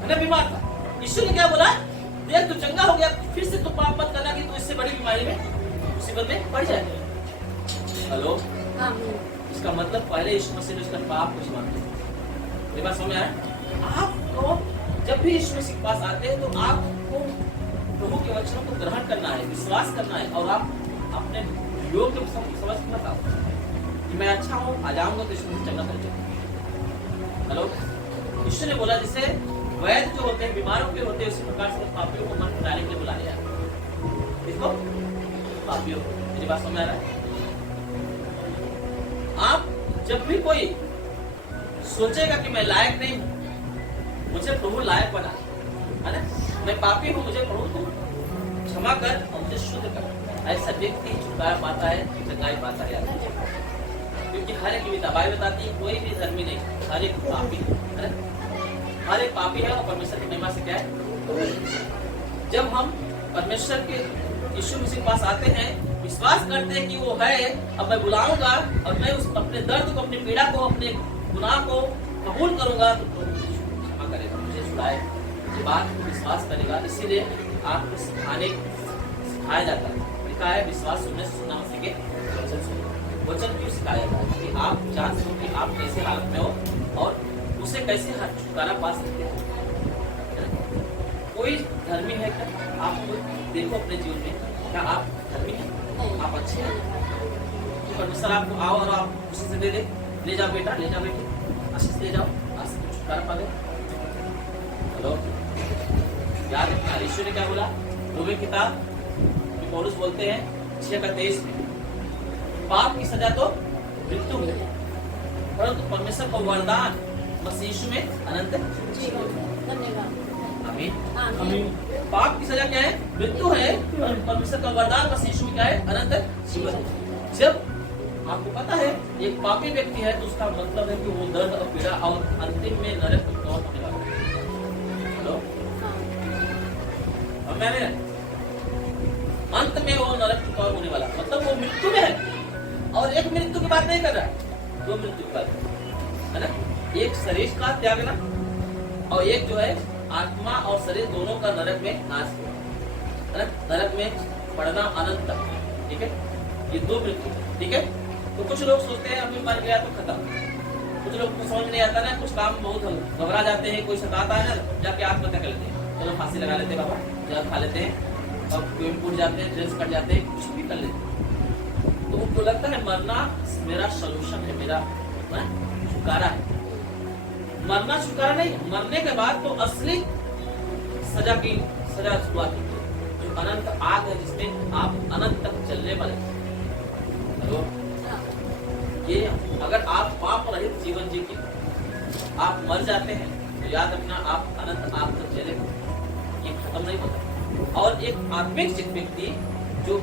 है ना, बीमार था। यीशु ने क्या बोला, देख तू चंगा हो गया, फिर से तू पाप मत करना कि तू इससे बड़ी बीमारी में, मुसीबत में पड़ जाएगा। हेलो, इसका मतलब पहले यीशु मसीह ने उसका पाप को क्षमा किया। ये बात समझ आया? आपको जब भी यीशु मसीह के पास आते हैं तो आपको प्रभु के वचनों को ग्रहण करना है, विश्वास करना है, और आप अपने योग्य समझ मत आओ कि मैं अच्छा हूँ, आ जाऊंगा तो यीशु मसीह चंगा कर देगा। हेलो, यीशु ने बोला जैसे वैद्य जो होते हैं बीमारों के होते हैं, उसी प्रकार से पापियों को मन बनाने के लिए बुला लिया। इसको पापियों को, मेरी बात समझ आ रहा है? आप जब भी कोई सोचेगा कि मैं लायक नहीं हूं, मुझे प्रभु लायक बना, है ना, मैं पापी हूं, मुझे प्रभु तू क्षमा कर और मुझे शुद्ध कर, ऐसा व्यक्ति छुटकारा पाता है, चंगाई पाता है। क्योंकि हर एक की दवाई बताती है, कोई भी धर्मी नहीं, हर एक पापी है, हर एक पापी है, और परमेश्वर की महिमा से क्या है, जब हम परमेश्वर के यीशु मसीह के पास आते हैं, विश्वास करते हैं कि वो है, अब मैं बुलाऊंगा और मैं उस अपने दर्द को, अपनी पीड़ा को, अपने गुनाह को कबूल करूंगा, तो मुझे क्षमा करेगा, मुझे छुड़ाए। ये बात विश्वास करेगा, इसीलिए आपको सिखाया जाता है, लिखा है विश्वास सुनने से सुनना मसीह के वचन सुनो। वचन क्यों सिखाया जाता है कि आप जान सको कि आप कैसे हालत में हो और उसे कैसे छुटकारा पा सकते हैं। कोई धर्मी है क्या? आप देखो अपने जीवन में, क्या आप धर्मी हैं? आप अच्छे हैं? परमेश्वर आपको आओ और आप खुशी से दे दे, ले जाओ बेटा, ले जाओ बेटी, आशीष ले जाओ, आज से छुटकारा पा दे। हेलो, याद रखना यीशु ने क्या बोला, रोमी किताब पौलुस बोलते हैं 6:23 में, पाप की सजा तो मृत्यु है, परंतु परमेश्वर का वरदान मसीह यीशु में अनंत जीवन। आमीन। पाप की सजा क्या है? मृत्यु है, और परमेश्वर का वरदान मसीह यीशु में क्या है? अनंत जीवन। जब आपको पता है एक पापी व्यक्ति है, तो उसका मतलब है कि वो दर्द और पीड़ा और अंतिम में नरक में कौन होने वाला है। हेलो, और मैंने अंत में वो नरक की कौन होने वाला, मतलब वो मृत्यु में है, और एक मृत्यु की बात नहीं कर रहा है, 2 मृत्यु की बात है ना, एक शरीर का त्यागना और एक जो है आत्मा और शरीर दोनों का नरक में नाश है ना, नरक में पड़ना अनंत तक। ठीक है, ये 2 मृत्यु। ठीक है, तो कुछ लोग सोचते हैं अभी मर गया तो खत्म, कुछ लोग को समझ नहीं आता ना, कुछ काम बहुत घबरा जाते हैं, कोई सताता है ना, जाके आत्महत्या कर लेते हैं, चलो फांसी लगा लेते हैं बाबा, जहर खा लेते हैं, और पेट फूट जाते हैं, ड्रेस कट जाते हैं, कुछ भी कर लेते हैं। तो उनको लगता है मरना मेरा सोल्यूशन है, मेरा छुटकारा है। मरना छुटकारा नहीं, मरने के बाद तो असली सजा शुरुआत होती है, जो अनंत आग है, जिसमें आप अनंत तक चलने वाले। हेलो, ये अगर आप पाप रहित जीवन जी के आप मर जाते हैं, तो याद रखना आप अनंत आग तक चलेंगे, ये खत्म नहीं होता। और एक आत्मिक व्यक्ति जो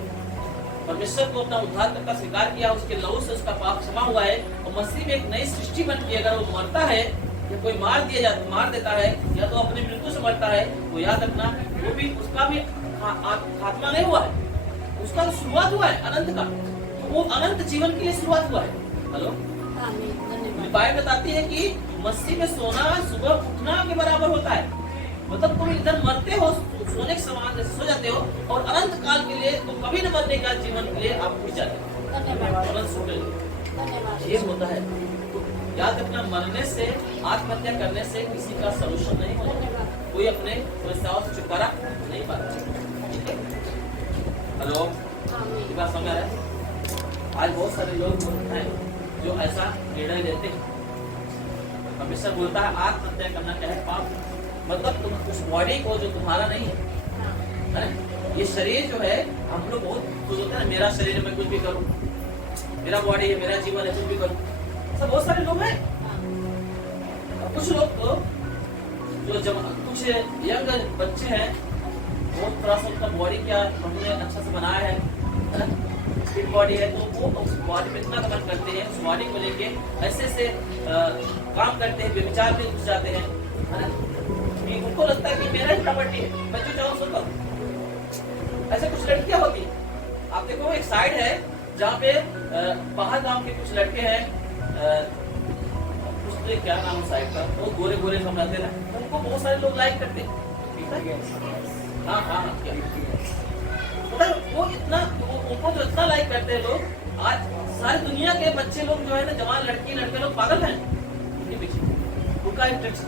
परमेश्वर को अपना उद्धारकर्ता स्वीकार किया, उसके लहू से उसका पाप क्षमा हुआ है, और मसीह में एक नई सृष्टि बन के अगर वो मरता है, या कोई मार देता है, या तो अपनी मृत्यु से मरता है, वो याद रखना वो भी, उसका भी खात्मा नहीं हुआ है, उसका तो शुरुआत हुआ है अनंत का, तो वो अनंत जीवन के लिए शुरुआत हुआ है। हेलो, बाइबल बताती है कि मसीह में सोना सुबह उठना के बराबर होता है, मतलब तुम इधर मरते हो, सोने के समान सो जाते हो, और अनंत काल के लिए, तो कभी न मरने का जीवन के लिए आप उठ जाते हो, ये होता है। तो याद रखना, मरने से आत्महत्या करने से किसी का सलूशन नहीं होता, धन्यवाद। कोई अपने समस्याओं से छुटकारा नहीं पाता। ठीक है, हेलो, आमीन। ये बात समझ आ रहा है? आज बहुत सारे लोग हैं जो ऐसा निर्णय लेते हैं। परमेश्वर बोलता है आत्महत्या करना क्या है? पाप। मतलब तुम उस बॉडी को जो तुम्हारा नहीं है, है ना? ये शरीर जो है, हम लोग बहुत सोचते हैं ना, मेरा शरीर है, मैं कुछ भी करूं, मेरा बॉडी है, मेरा जीवन है, कुछ भी करूं। सब बहुत सारे लोग हैं। कुछ लोग तो जो कुछ यंग बच्चे हैं, वो थोड़ा सा उनका बॉडी क्या हमने अच्छा से बनाया है, फिट बॉडी है, तो वो उस बॉडी में इतना कदम करते हैं, उस बॉडी को लेके ऐसे काम करते हैं, व्यभिचार में घुस जाते हैं, है ना? कि उनको लगता है कि मेरा ही प्रॉपर्टी है, मैं जो चाहूँ सो करूँ। ऐसे कुछ लड़कियां होती हैं। आप देखो एक साइड है जहाँ पे बाहर गांव के कुछ लड़के हैं, कुछ क्या नाम है साइड का, वो गोरे गोरे हम रहते हैं, उनको बहुत सारे लोग लाइक करते हैं। हाँ हाँ हाँ, क्या वो इतना उनको जो इतना लाइक करते हैं लोग, आज सारी दुनिया के बच्चे लोग जो है ना, जवान लड़की लड़के लोग पागल हैं उनके पीछे। उनका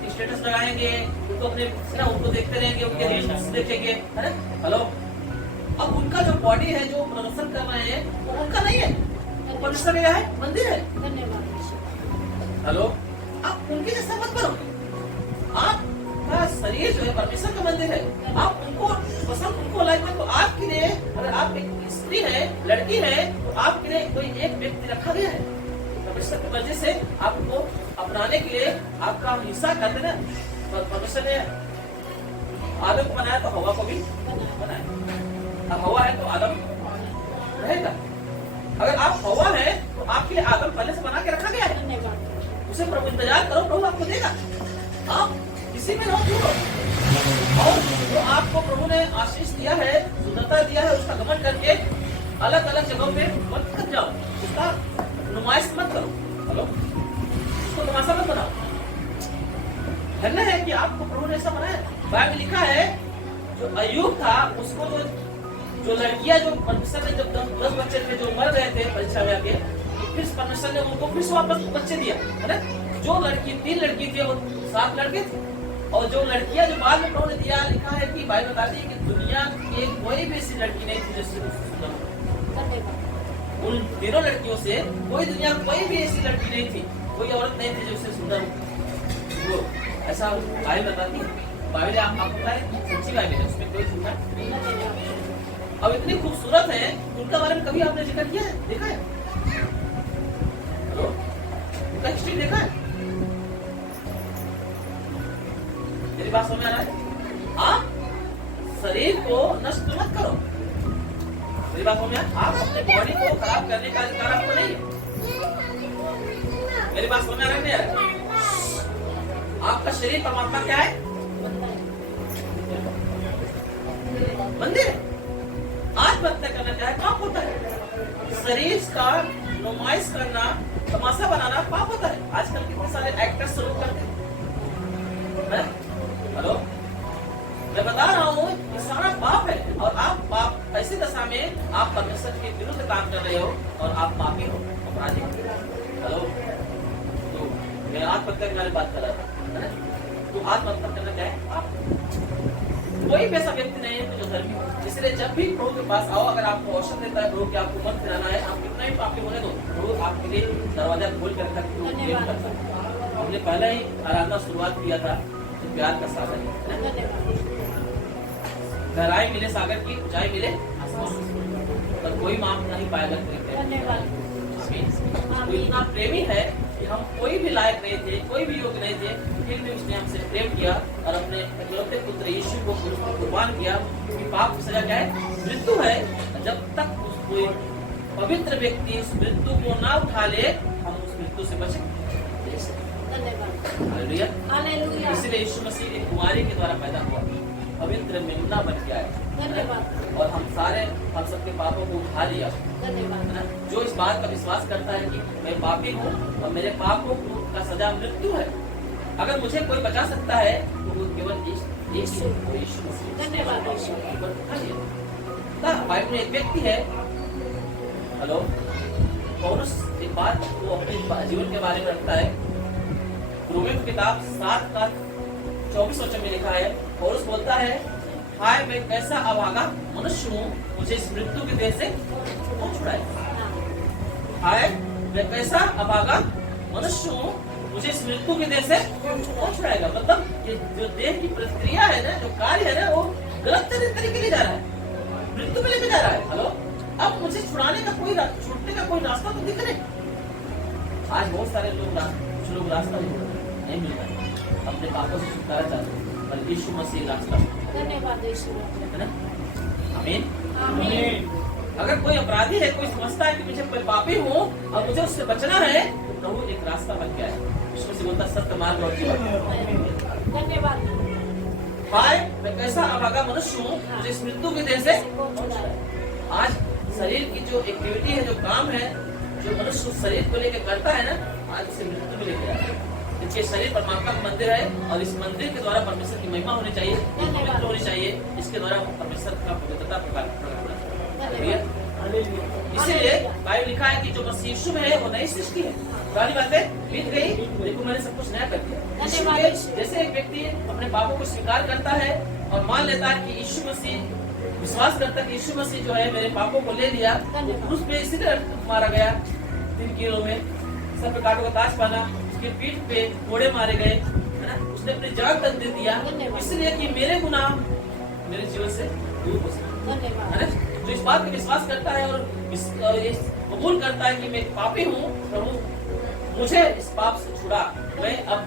स्टेटस लगाएंगे, उनको अपने ना, उनको देखते रहेंगे, उनके रील्स देखेंगे, है ना? हेलो, अब उनका जो बॉडी है जो प्रदर्शन कर रहे हैं, वो उनका नहीं है, वो परमेश्वर का है, मंदिर है। धन्यवाद। हेलो, आप उनके जैसा मत करो। आपका शरीर जो है परमेश्वर का मंदिर है, आप उनको पसंद, उनको लाइक मत करो। आपके लिए अगर आप एक स्त्री है, लड़की है, तो आपके लिए कोई एक व्यक्ति रखा गया है परमेश्वर की मर्जी से आपको अपनाने के लिए। आपका हिस्सा करते ना, परमेश्वर ने आदम को बनाया तो हवा को भी बनाया। अब हवा है तो आदम रहेगा। अगर आप हवा है तो आपके लिए आदम पहले से बना के रखा गया है। धन्यवाद। उसे प्रभु इंतजार करो, प्रभु आपको देगा। आप किसी में ना छूटो, और जो आपको प्रभु ने आशीष दिया है, सुंदरता दिया है, उसका घमंड करके अलग अलग जगहों पे मत कर जाओ, उसका नुमाइश मत करो। हेलो, उसको तमाशा मत बनाओ। धन्य है कि आपको प्रभु ने ऐसा बनाया। बाइबल लिखा है जो अय्यूब था, उसको जो लड़कियां जो परमेश्वर ने जब 10 बच्चे थे जो मर गए थे परीक्षा में आके, फिर परमेश्वर ने उनको फिर से वापस बच्चे दिया, है ना? जो लड़की 3 लड़की थी और 7 लड़के थे, और जो लड़कियां जो बाद में प्रभु ने दिया, लिखा है कि बाइबल बताती है कि दुनिया की कोई भी ऐसी लड़की नहीं थी जिससे सुंदर हो। धन्यवाद। उन तीनों लड़कियों से कोई दुनिया कोई भी ऐसी लड़की नहीं थी, कोई औरत नहीं थी जो उससे सुंदर हो। वो ऐसा बाइबल बताती है। बाइबल आपको पता है, सच्ची बाइबल है, उसमें कोई झूठा नहीं है। धन्यवाद। अब इतनी खूबसूरत है, उनका बारे में कभी आपने जिक्र किया है, देखा है? हेलो, उनका हिस्ट्री देखा है? मेरी बात समझ आ रहा है? आप शरीर को नष्ट मत करो। मेरी बात समझ आ रहा है? आप अपने बॉडी को खराब करने का अधिकार आपको नहीं है। मेरी बात समझ आ रहा है नहीं आ रहा है? आपका शरीर परमात्मा क्या है? मंदिर है। आत्महत्या करना क्या है? पाप होता है। शरीर का नुमाइश करना, तमाशा बनाना पाप होता है। आजकल कितने सारे एक्टर्स शुरू करते हैं। हेलो, मैं बता रहा हूँ कि सारा पाप है, और आप पाप ऐसी दशा में आप परमेश्वर के विरुद्ध काम कर रहे हो, और आप पापी हो, अपराधी हो। हेलो, तो मैं आत्महत्या के बारे में बात कर रहा था, है ना? तो आत्महत्या करना क्या है? आप कोई भी ऐसा व्यक्ति नहीं है जो धर्मी हो। इसलिए जब भी प्रभु के पास आओ, अगर आपको अवसर देता है प्रभु कि आपको मत फिराना है, आप कितना ही पापी होने दो, प्रभु आपके लिए दरवाजा खोल कर रखा है। हमने पहले ही आराधना शुरुआत किया था, तो प्यार का सागर है। धन्यवाद। गहराई मिले सागर की, ऊंचाई मिले आसमान, पर कोई माप नहीं पाएगा तेरे। धन्यवाद। वो इतना प्रेमी है कि हम कोई भी लायक नहीं थे, कोई भी योग्य नहीं थे, फिर भी उसने हमसे प्रेम किया और अपने इकलौते पुत्र यीशु को कुर्बान किया। कि पाप की सजा क्या है? मृत्यु है। जब तक कोई पवित्र व्यक्ति उस मृत्यु को ना उठा ले, हम उस मृत्यु से बचे। धन्यवाद। हालेलुया। हालेलुया। इसलिए यीशु मसीह एक कुमारी के द्वारा पैदा हुआ, पवित्र मेमना बन के आए, धन्यवाद। और हम सबके पापों को उठा लिया। धन्यवाद। जो इस बात का विश्वास करता है कि मैं पापी हूँ और मेरे पापों का सजा मृत्यु है, अगर मुझे कोई बचा सकता है तो वो केवल यीशु मसीह। धन्यवाद। बाइबल में एक व्यक्ति है, हेलो, पौलुस एक बात वो अपने जीवन के बारे में रखता है रोमियो की किताब 7 का 24 वचन में लिखा है, पौलुस बोलता है, हाय मैं कैसा अभागा मनुष्य हूँ, मुझे इस मृत्यु के देह से कौन छुड़ाएगा। हाय मैं कैसा अभागा मनुष्य हूँ, मुझे इस मृत्यु के देह से कौन छुड़ाएगा। मतलब ये जो देह की प्रक्रिया है ना, जो कार्य है ना, वो गलत तरीके ले जा रहा है, मृत्यु में लेके जा रहा है। हेलो, अब मुझे छुड़ाने का छूटने का कोई रास्ता तो दिख नहीं। आज बहुत सारे लोग कुछ लोग रास्ता नहीं मिल रहा, अपने पापों से छुटकारा चाहते हैं, पर यीशु मसीह रास्ता धन्यवाद यीशु है ना। आमीन। आमीन। अगर कोई अपराधी है, कोई समझता है कि मुझे कोई पापी हूँ और मुझे उससे बचना है, तो प्रभु एक रास्ता बन गया है। यीशु मसीह बोलता सत्य मार्ग और जीवन। धन्यवाद। हाय मैं कैसा अभागा मनुष्य हूँ, मुझे इस मृत्यु के देह से कौन छुड़ाएगा। आज शरीर की जो एक्टिविटी है, जो काम है, जो मनुष्य शरीर को लेकर करता है ना, आज उसे मृत्यु में लेकर आता है। इसके शरीर परमात्मा का मंदिर है और इस मंदिर के द्वारा परमेश्वर की महिमा होनी चाहिए, पवित्र होनी चाहिए, इसके द्वारा परमेश्वर का पवित्रता प्रकट होना चाहिए। इसीलिए बाइबल लिखा है कि जो मसीह यीशु में है वो नई सृष्टि है, पुरानी बातें बीत गई, देखो मैंने सब कुछ नया कर दिया। जैसे एक व्यक्ति अपने पापों को स्वीकार करता है और मान लेता है कि यीशु मसीह, विश्वास करता है कि यीशु मसीह जो है मेरे पापों को ले लिया, क्रूस पे इसी तरह मारा गया, 3 कीलों में सर पे कांटों का ताज पहना, उसके पीठ पे कोड़े मारे गए, है ना, उसने अपनी जान तक दे दिया, इसलिए कि मेरे गुनाह मेरे जीवन से दूर हो सके, है ना। जो इस बात पे विश्वास करता है और ये कबूल करता है कि मैं पापी हूँ, प्रभु मुझे इस पाप से छुड़ा, मैं अब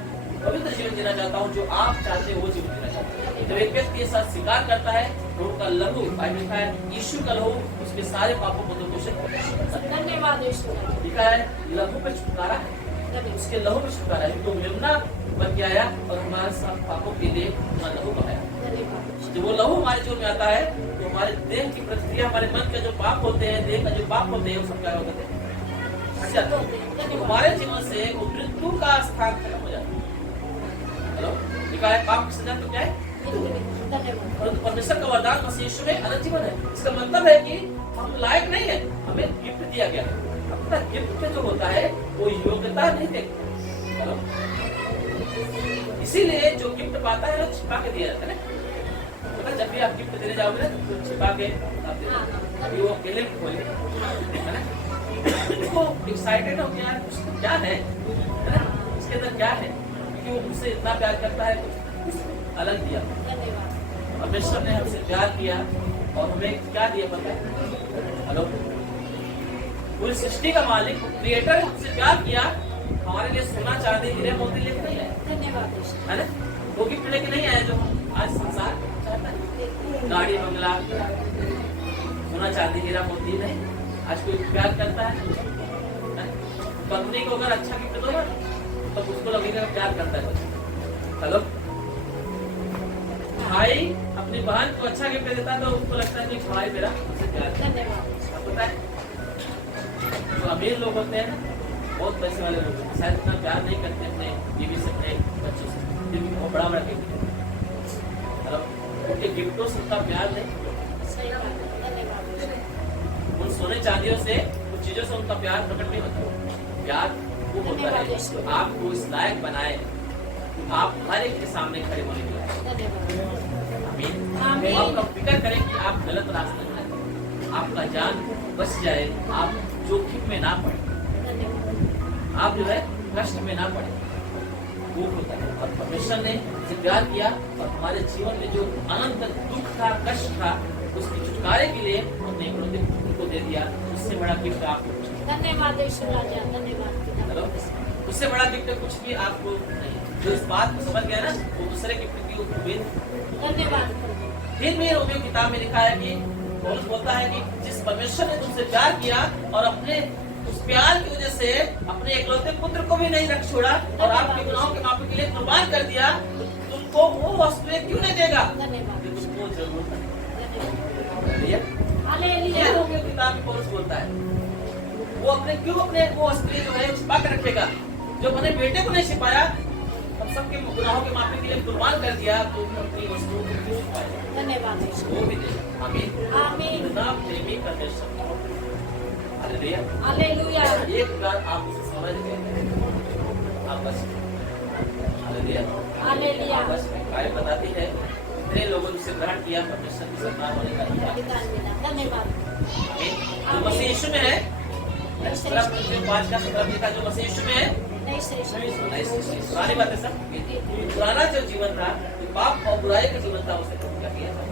पवित्र जीवन जीना चाहता हूँ, जो आप चाहते हो वो जीवन जीना चाहता हूँ। जब एक व्यक्ति ये साथ स्वीकार करता है तो उनका लहू, बाइबल लिखा है यीशु का लहू उसके सारे पापों को दूषित। धन्यवाद यीशु। लिखा है लहू पे छुटकारा है, उसके लहू पे छुटकारा है, तो मेमना बन के आया और हमारे साथ पापों के लिए अपना लहू बहाया। जब वो लहू हमारे जीवन में आता है तो हमारे देह की प्रतिक्रिया, हमारे मन के जो पाप होते हैं, देह का जो पाप होते हैं, वो सब क्या होते हैं, अच्छा, तो हमारे जीवन से वो मृत्यु का स्थान खत्म हो जाता है। हेलो, लिखा है पाप की सजा तो क्या है, परंतु परमेश्वर का वरदान मसीह यीशु में अनंत जीवन है। इसका मतलब है कि हम लायक नहीं है, हमें गिफ्ट दिया गया है। अपना गिफ्ट जो होता है वो योग्यता नहीं देखता। हेलो, इसीलिए जो गिफ्ट पाता है वो छिपा के दिया जाता है। जब भी आप गिफ्ट देने जाओगे ना तो छिपा के अभी वो अकेले खोले, है ना, उसको एक्साइटेड हो कि यार उसको क्या है ना, उसके अंदर क्या है, क्योंकि वो मुझसे इतना प्यार करता है, कुछ अलग दिया। परमेश्वर ने हमसे प्यार किया और हमें क्या दिया पता है। हेलो, पूरी सृष्टि का मालिक क्रिएटर हमसे प्यार किया, हमारे लिए सोना चांदी हीरे मोती लेके नहीं आया, है ना, वो गिफ्ट लेके नहीं आया जो आज संसार चाहता है, गाड़ी बंगला सोना चांदी हीरा मोती नहीं। आज कोई प्यार करता है, पत्नी को अगर अच्छा गिफ्ट दो ना तो उसको लगेगा प्यार करता है। हेलो, भाई अपनी बहन को अच्छा गिफ्ट देता है तो उसको लगता है कि भाई मेरा मुझसे प्यार करता है। पता है, जो अमीर लोग होते हैं ना, बहुत पैसे वाले लोग होते हैं, शायद इतना प्यार नहीं करते अपने बीवी से, अपने बच्चों से, लेकिन बहुत बड़ा बड़ा गिफ्ट है। हेलो, उनके गिफ्टों से उतना प्यार नहीं, उन सोने चांदियों से, उन चीजों से उनका प्यार प्रकट नहीं होता। प्यार वो होता है जो आपको इस लायक बनाए आप हर एक के सामने खड़े होने के लिए। आमीन। आपका फिक्र करें कि आप गलत रास्ते में, आपका जान बच जाए, आप जोखिम में ना पड़े, आप जो है कष्ट में ना पड़े, वो होता है। और परमेश्वर ने जो प्यार किया और हमारे जीवन में जो अनंत दुख था, कष्ट था, उसके छुटकारे के लिए हमने को दे दिया। उससे बड़ा गिफ्ट आपको धन्यवाद यीशु राजा, धन्यवाद। हेलो, उससे बड़ा गिफ्ट कुछ भी आपको नहीं। जो इस बात को समझ गया ना, वो दूसरे गिफ्ट की उम्मीद। धन्यवाद। फिर भी रोमियो किताब में लिखा है कि पौलुस बोलता है कि जिस परमेश्वर ने तुमसे प्यार किया और अपने उस प्यार की वजह से अपने एकलौते पुत्र को भी नहीं रख छोड़ा और आपके गुनाहों के माफी के लिए कुर्बान कर दिया, तो तुमको वो वस्तुएं क्यों नहीं देगा जो तुमको जरूरत है। रोमियो किताब में पौलुस बोलता है वो अपने वो वस्तुएं जो है छिपा कर रखेगा, जो अपने बेटे को नहीं छिपाया, हम सबके गुनाहों के माफी के लिए कुर्बान कर दिया, तो अपनी वस्तुओं को क्यों छिपाया। धन्यवाद, वो भी देगा। आमीन। आमीन। इतना प्रेमी परमेश्वर। हालेलुया। हालेलुया। एक बार आप उसे समझ गए, आप बस हालेलुया। हालेलुया। बस बाइबल बताती है इतने लोगों ने उसे ग्रहण किया, परमेश्वर की संतान होने का अधिकार। अधिकार मिला। धन्यवाद। जो मसीह यीशु में है, 5 का 17 लिखा, जो मसीह यीशु में है नहीं सृष्टि। पुरानी बात है सब। पुराना जो जीवन था, जो पाप और बुराई का जीवन था, उसे क्या किया था?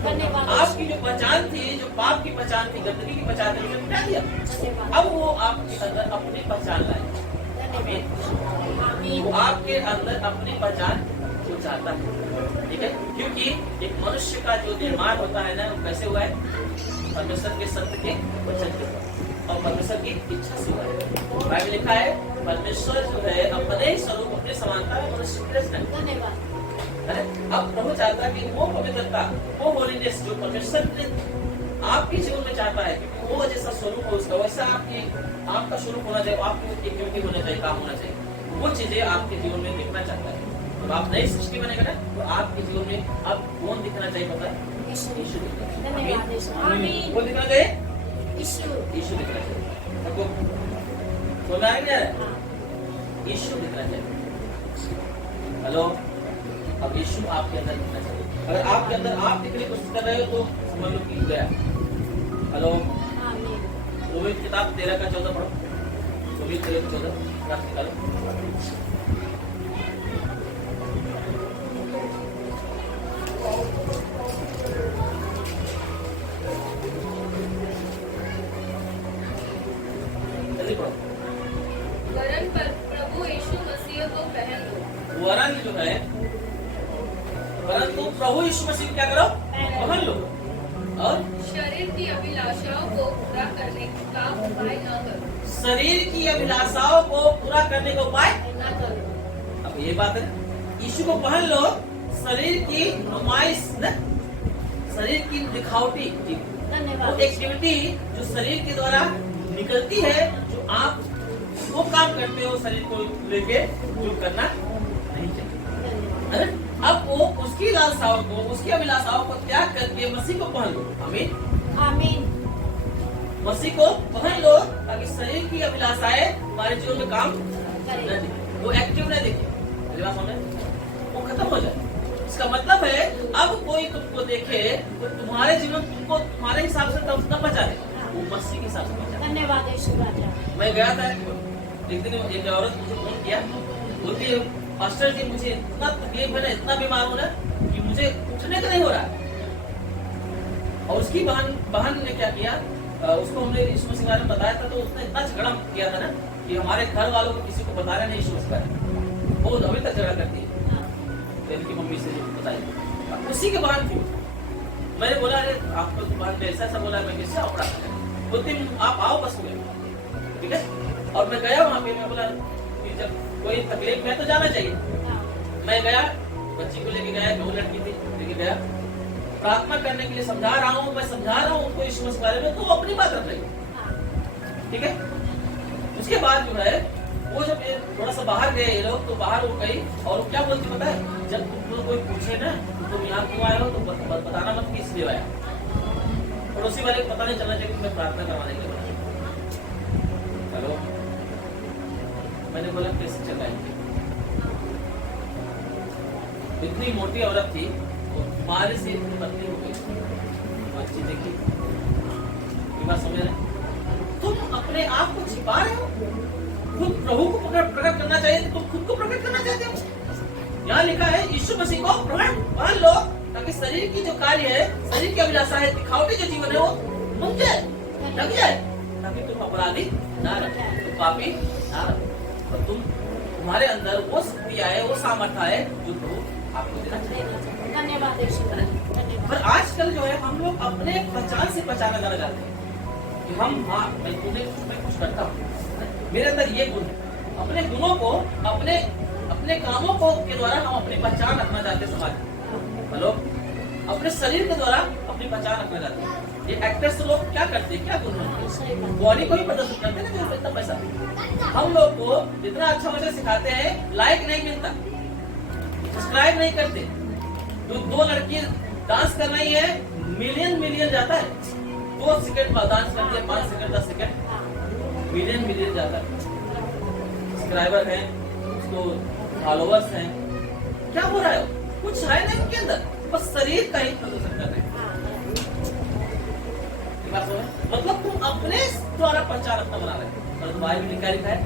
धन्यवाद। आपकी जो पहचान थी, जो पाप की पहचान थी, गंदगी की पहचान थी, उसे मिटा दिया। धन्यवाद। अब वो आपके अंदर अपनी पहचान लाए। आमीन। वो आपके अंदर अपनी पहचान को चाहता है, ठीक है? क्योंकि एक मनुष्य का जो निर्माण होता है ना, वो कैसे हुआ है? परमेश्वर के सत्य के वचन के द्वारा और परमेश्वर की इच्छा से हुआ है। बाइबल लिखा है, परमेश्वर जो है अपने स्वरूप, अपने समानता में मनुष्य की रचना है। धन्यवाद। अब प्रभु चाहता है कि वो पवित्रता, वो होलीनेस जो परमेश्वर ने आपके जीवन में चाहता है, क्योंकि वो जैसा स्वरूप हो उसका, वैसा आपका स्वरूप होना चाहिए, आपकी एक्टिविटी होना चाहिए, काम होना चाहिए। वो चीजें आपके जीवन में दिखना चाहता है। जब आप नई सृष्टि बनेगा ना, तो आपके जीवन में अब कौन दिखना चाहिए? पता है? यीशु दिखना चाहिए। धन्यवाद यीशु। आमीन। वो दिखना चाहिए, यीशु दिखना चाहिए। सबको समझ आ रहा है? हाँ। यीशु दिखना चाहिए। हेलो, अब यीशु आपके अंदर दिखना चाहिए। अगर आपके अंदर आप दिखने की कोशिश कर रहे हो तो समझ लो कि गया। हेलो, आमीन। रोमियो किताब 13 का 14 पढ़ो। रोमियो 13 का 14 रात निकालो। जल्दी पढ़ो। वरन पर प्रभु यीशु मसीह को पहन लो। वरन जो है, परंतु प्रभु यीशु मसीह को क्या करो? पहन लो। और शरीर की अभिलाषाओं को पूरा करने का उपाय न करो। शरीर की अभिलाषाओं को पूरा करने का उपाय। ना करो। अब ये बात है, यीशु को पहन लो, शरीर की नुमाइश न, शरीर की दिखावटी, वो धन्यवाद। एक्टिविटी जो शरीर के द्वारा निकलती है, जो आप वो काम करते हो शरीर को लेके, जो करना नहीं चाहिए। धन्यवाद। है? अब वो उसकी लालसाओं को, उसकी अभिलाषाओं को त्याग करके मसीह को पहन लो। आमीन। आमीन। मसीह को पहन लो ताकि शरीर की अभिलाषाएं हमारे जीवन में काम न दिखे, वो एक्टिव न दिखे। मेरी बात समझ? वो खत्म हो जाए। इसका मतलब है अब कोई तुमको देखे तो तुम्हारे जीवन तुमको तुम्हारे हिसाब से तब न बचा दे, वो मसीह के हिसाब से बचा। धन्यवाद यीशु राजा। मैं गया था एक दिन, एक औरत मुझे फोन किया, बोलती है पास्टर जी मुझे इतना तकलीफ है ना, इतना बीमार हूं ना कि मुझे उठने का नहीं हो रहा है। और उसकी बहन ने क्या किया, उसको हमने यीशु मसीह के बारे में बताया था, तो उसने इतना झगड़ा किया था ना कि हमारे घर वालों को किसी को बता रहे नहीं यीशु मसीह के बारे में। वो अभी तक झगड़ा करती है, तो इनकी मम्मी से बताई, उसी के बहन थी। मैंने बोला अरे आपको बहन ने ऐसा बोला, मैं किससे अपना बोलती आप आओ बस में, ठीक है। और मैं गया वहाँ पे, मैं बोला कि जब कोई तकलीफ में तो जाना चाहिए। मैं गया, बच्ची को लेके गया, 2 लड़की थी, लेके गया, प्रार्थना करने के लिए समझा रहा हूँ, मैं समझा रहा हूँ उनको यीशु मसीह के बारे में, तो वो अपनी बात रख रही है, ठीक है। उसके बाद जो है वो जब थोड़ा सा बाहर गए ये लोग, तो बाहर वो गई और वो क्या बोलती पता है, जब तुमको कोई पूछे ना तुम यहाँ क्यों आए हो तो बताना मत कि इसलिए आया। पड़ोसी वाले को पता नहीं चलना चाहिए कि मैं प्रार्थना करवाने के लिए। हेलो, मैंने बोला कैसे चल रहा है? इतनी मोटी औरत थी, वो तुम्हारे से इतनी पतली हो गई। अच्छी देखी बात समझ रहे? तुम अपने आप को छिपा रहे हो, खुद प्रभु को प्रकट करना चाहिए, तुम खुद को प्रकट करना चाहते हो। यहाँ लिखा है यीशु मसीह को प्रकट मान लो ताकि शरीर की जो कार्य है, शरीर की अभिलाषा है, दिखावटी जो जीवन है वो मुक जाए, लग जाए, ताकि तुम अपराधी ना रहो, तुम पापी ना रहो, और तुम्हारे अंदर वो शक्ति आए, वो सामर्थ्य आए जो प्रभु आपको देना चाहिए। धन्यवाद यीशु। पर आजकल जो है हम लोग अपने पहचान से पहचाना जाना चाहते हैं कि हम, हाँ मैं कुछ करता हूँ, मेरे अंदर ये गुण है। अपने गुणों को, अपने कामों को के द्वारा हम अपनी पहचान रखना चाहते हैं समाज में। हेलो, अपने शरीर के द्वारा अपनी पहचान रखना चाहते हैं। ये एक्टर्स लोग क्या करते हैं, क्या गुण है, बॉडी को ही प्रदर्शित करते हैं ना, इतना पैसा। हम लोग को जितना अच्छा वजह सिखाते हैं, लाइक नहीं मिलता, सब्सक्राइब नहीं करते। तो 2 लड़की डांस कर रही है, मिलियन जाता है। 2 सेकंड बाद डांस करती है, 5 सेकंड 10 सेकंड, मिलियन जाता है। सब्सक्राइबर है, उसको फॉलोअर्स हैं, क्या हो रहा है? कुछ है नहीं उनके अंदर, बस शरीर का ही प्रदर्शन कर रहे हैं। ये बात समझ में? मतलब तुम अपने द्वारा पहचान अपना बना रहे हो। और बाइबल में क्या लिखा है?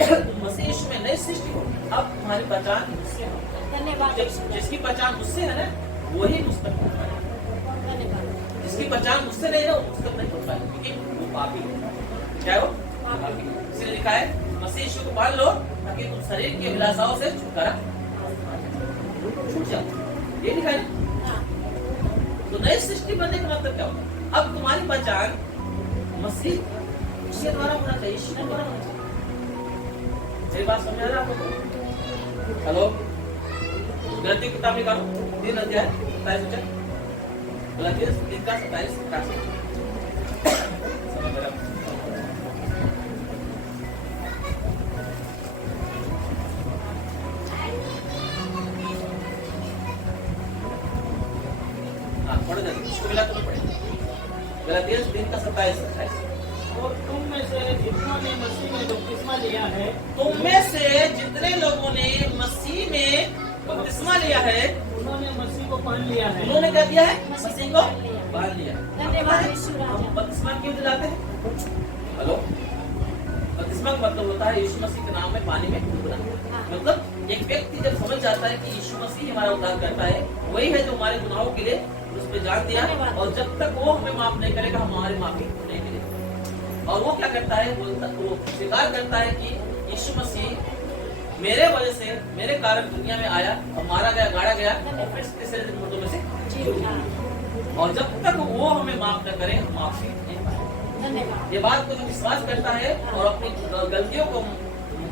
तुम मसीह यीशु में नई सृष्टि हो, अब तुम्हारी पहचान मुझसे हो। धन्यवाद जिसकी पहचान मुझसे है ना, वही मुझ तक पहुंच पाएगा। धन्यवाद जिसकी पहचान मुझसे नहीं है, वो मुझ तक नहीं पहुंच पाएगा, क्योंकि वो पापी है। क्या है वो? पापी है। इसलिए लिखा है मसीह यीशु को मान लो ताकि तुम शरीर की अभिलाषाओं से छुटकारा छूट जाओ। ये लिखा है ना? तो नई सृष्टि बनने का मतलब क्या होगा? अब तुम्हारी पहचान मसीह उसके द्वारा होना चाहिए, यीशु के द्वारा होना चाहिए। मेरी बात समझ आ रहा है आपको? हेलो, गलती किताब निकालो, 3 अध्याय 27 वचन, गलतियाँ 3 का 27 समय मेरा पढ़ देंगे, इसको मिला तो पढ़ेंगे। गलतियाँ 3 का 27 28। और तुम में से जितनों ने मसीह में बपतिस्मा लिया है, तुम में से जितने लोगों ने मसीह में बपतिस्मा लिया है, उन्होंने मसीह को पहन लिया है। उन्होंने क्या दिया है? मसीह को बांध लिया। धन्यवाद यीशु राजा। हम बपतिस्मा क्यों दिलाते हैं? हेलो, बपतिस्मा का मतलब होता है यीशु मसीह के नाम में पानी में डूबना। मतलब एक व्यक्ति जब समझ जाता है कि यीशु मसीह हमारा उद्धार करता है, वही है जो हमारे गुनाहों के लिए उस पर जान दिया, और जब तक वो हमें माफ नहीं करेगा, हम हमारी माफी नहीं मिलेगी। और वो क्या करता है? वो स्वीकार करता है कि यीशु मसीह मेरे वजह से, मेरे कारण दुनिया में आया और मारा गया, गाड़ा गया और फिर तीसरे दिन मुर्दों में से जी उठा। और जब तक वो हमें माफ न करे, हम माफी नहीं पाएंगे। धन्यवाद। ये बात को जो विश्वास करता है और अपनी गलतियों को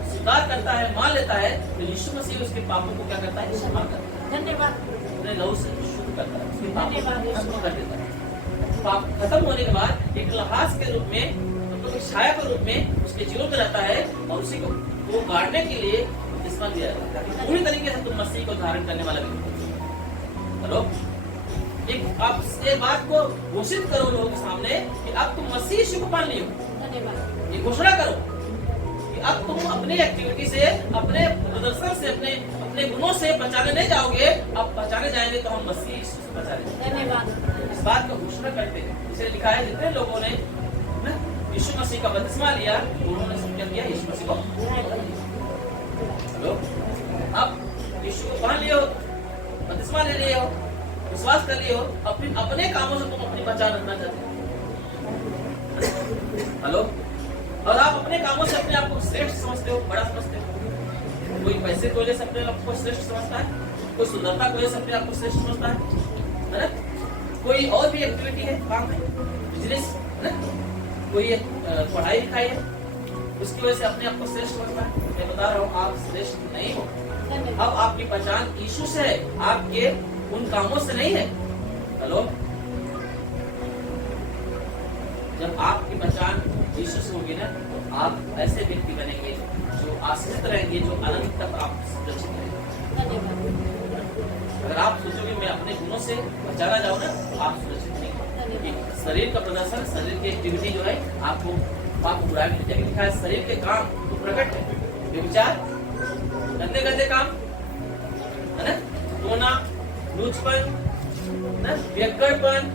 स्वीकार करता है, मान लेता है, तो यीशु मसीह उसके पापों को क्या करता है? क्षमा करता है। धन्यवाद। अपने लहू से शुद्ध करता है, उसके पापों धन्यवाद। को खत्म कर देता है। पाप खत्म होने के बाद एक लहास के रूप में, तो एक छाया के रूप में उसके जीवन में रहता है, और उसी को वो गाड़ने के लिए बपतिस्मा दिया जाता है। पूरी तरीके से तुम मसीह को धारण करने वाला व्यक्ति। हेलो, एक आप ये बात को घोषित करो लोगों के सामने कि अब तुम मसीह यीशु को मान लियो। धन्यवाद। ये घोषणा करो कि अब तुम अपनी एक्टिविटी से, अपने प्रदर्शन से, अपने गुणों से पहचाने नहीं जाओगे। अब पहचाने जाएंगे तो हम मसीह यीशु से पहचाने। धन्यवाद। इस बात को घोषणा करते हैं। इसे लिखा है जितने लोगों ने यीशु मसीह का बपतिस्मा लिया, उन्होंने सब क्या किया? यीशु मसीह को। हेलो, अब यीशु को मान लियो, बपतिस्मा ले लिए हो, विश्वास कर लिए हो, अपने कामों से तुम अपनी पहचान रखना चाहते हो। हेलो, और आप अपने कामों से अपने आप को श्रेष्ठ समझते हो, बड़ा समझते हो। कोई पैसे को ले अपने आप को श्रेष्ठ समझता है, कोई सुंदरता को ले अपने आप को श्रेष्ठ समझता है ना? कोई और भी एक्टिविटी है, काम है, बिजनेस है ना? कोई पढ़ाई लिखाई है, उसकी वजह से अपने आप को श्रेष्ठ समझता है। मैं बता रहा हूँ, आप श्रेष्ठ नहीं हो। अब आपकी पहचान यीशु से है, आपके उन कामों से नहीं है। हेलो, जब आपकी पहचान यीशु से होगी ना, तो आप ऐसे व्यक्ति बनेंगे जो आश्रित रहेंगे, जो अनंत तक आप सुरक्षित रहेंगे। अगर आप सोचोगे मैं अपने गुणों से पहचाना जाऊँ ना, तो आप सुरक्षित नहीं। शरीर का प्रदर्शन, शरीर की एक्टिविटी जो है, आपको बुराई मिल जाएगी। लिखा है शरीर के काम तो प्रकट है, व्यभिचार, गंदे गंदे काम है ना, रोना, लूचपन, व्यक्कड़पन,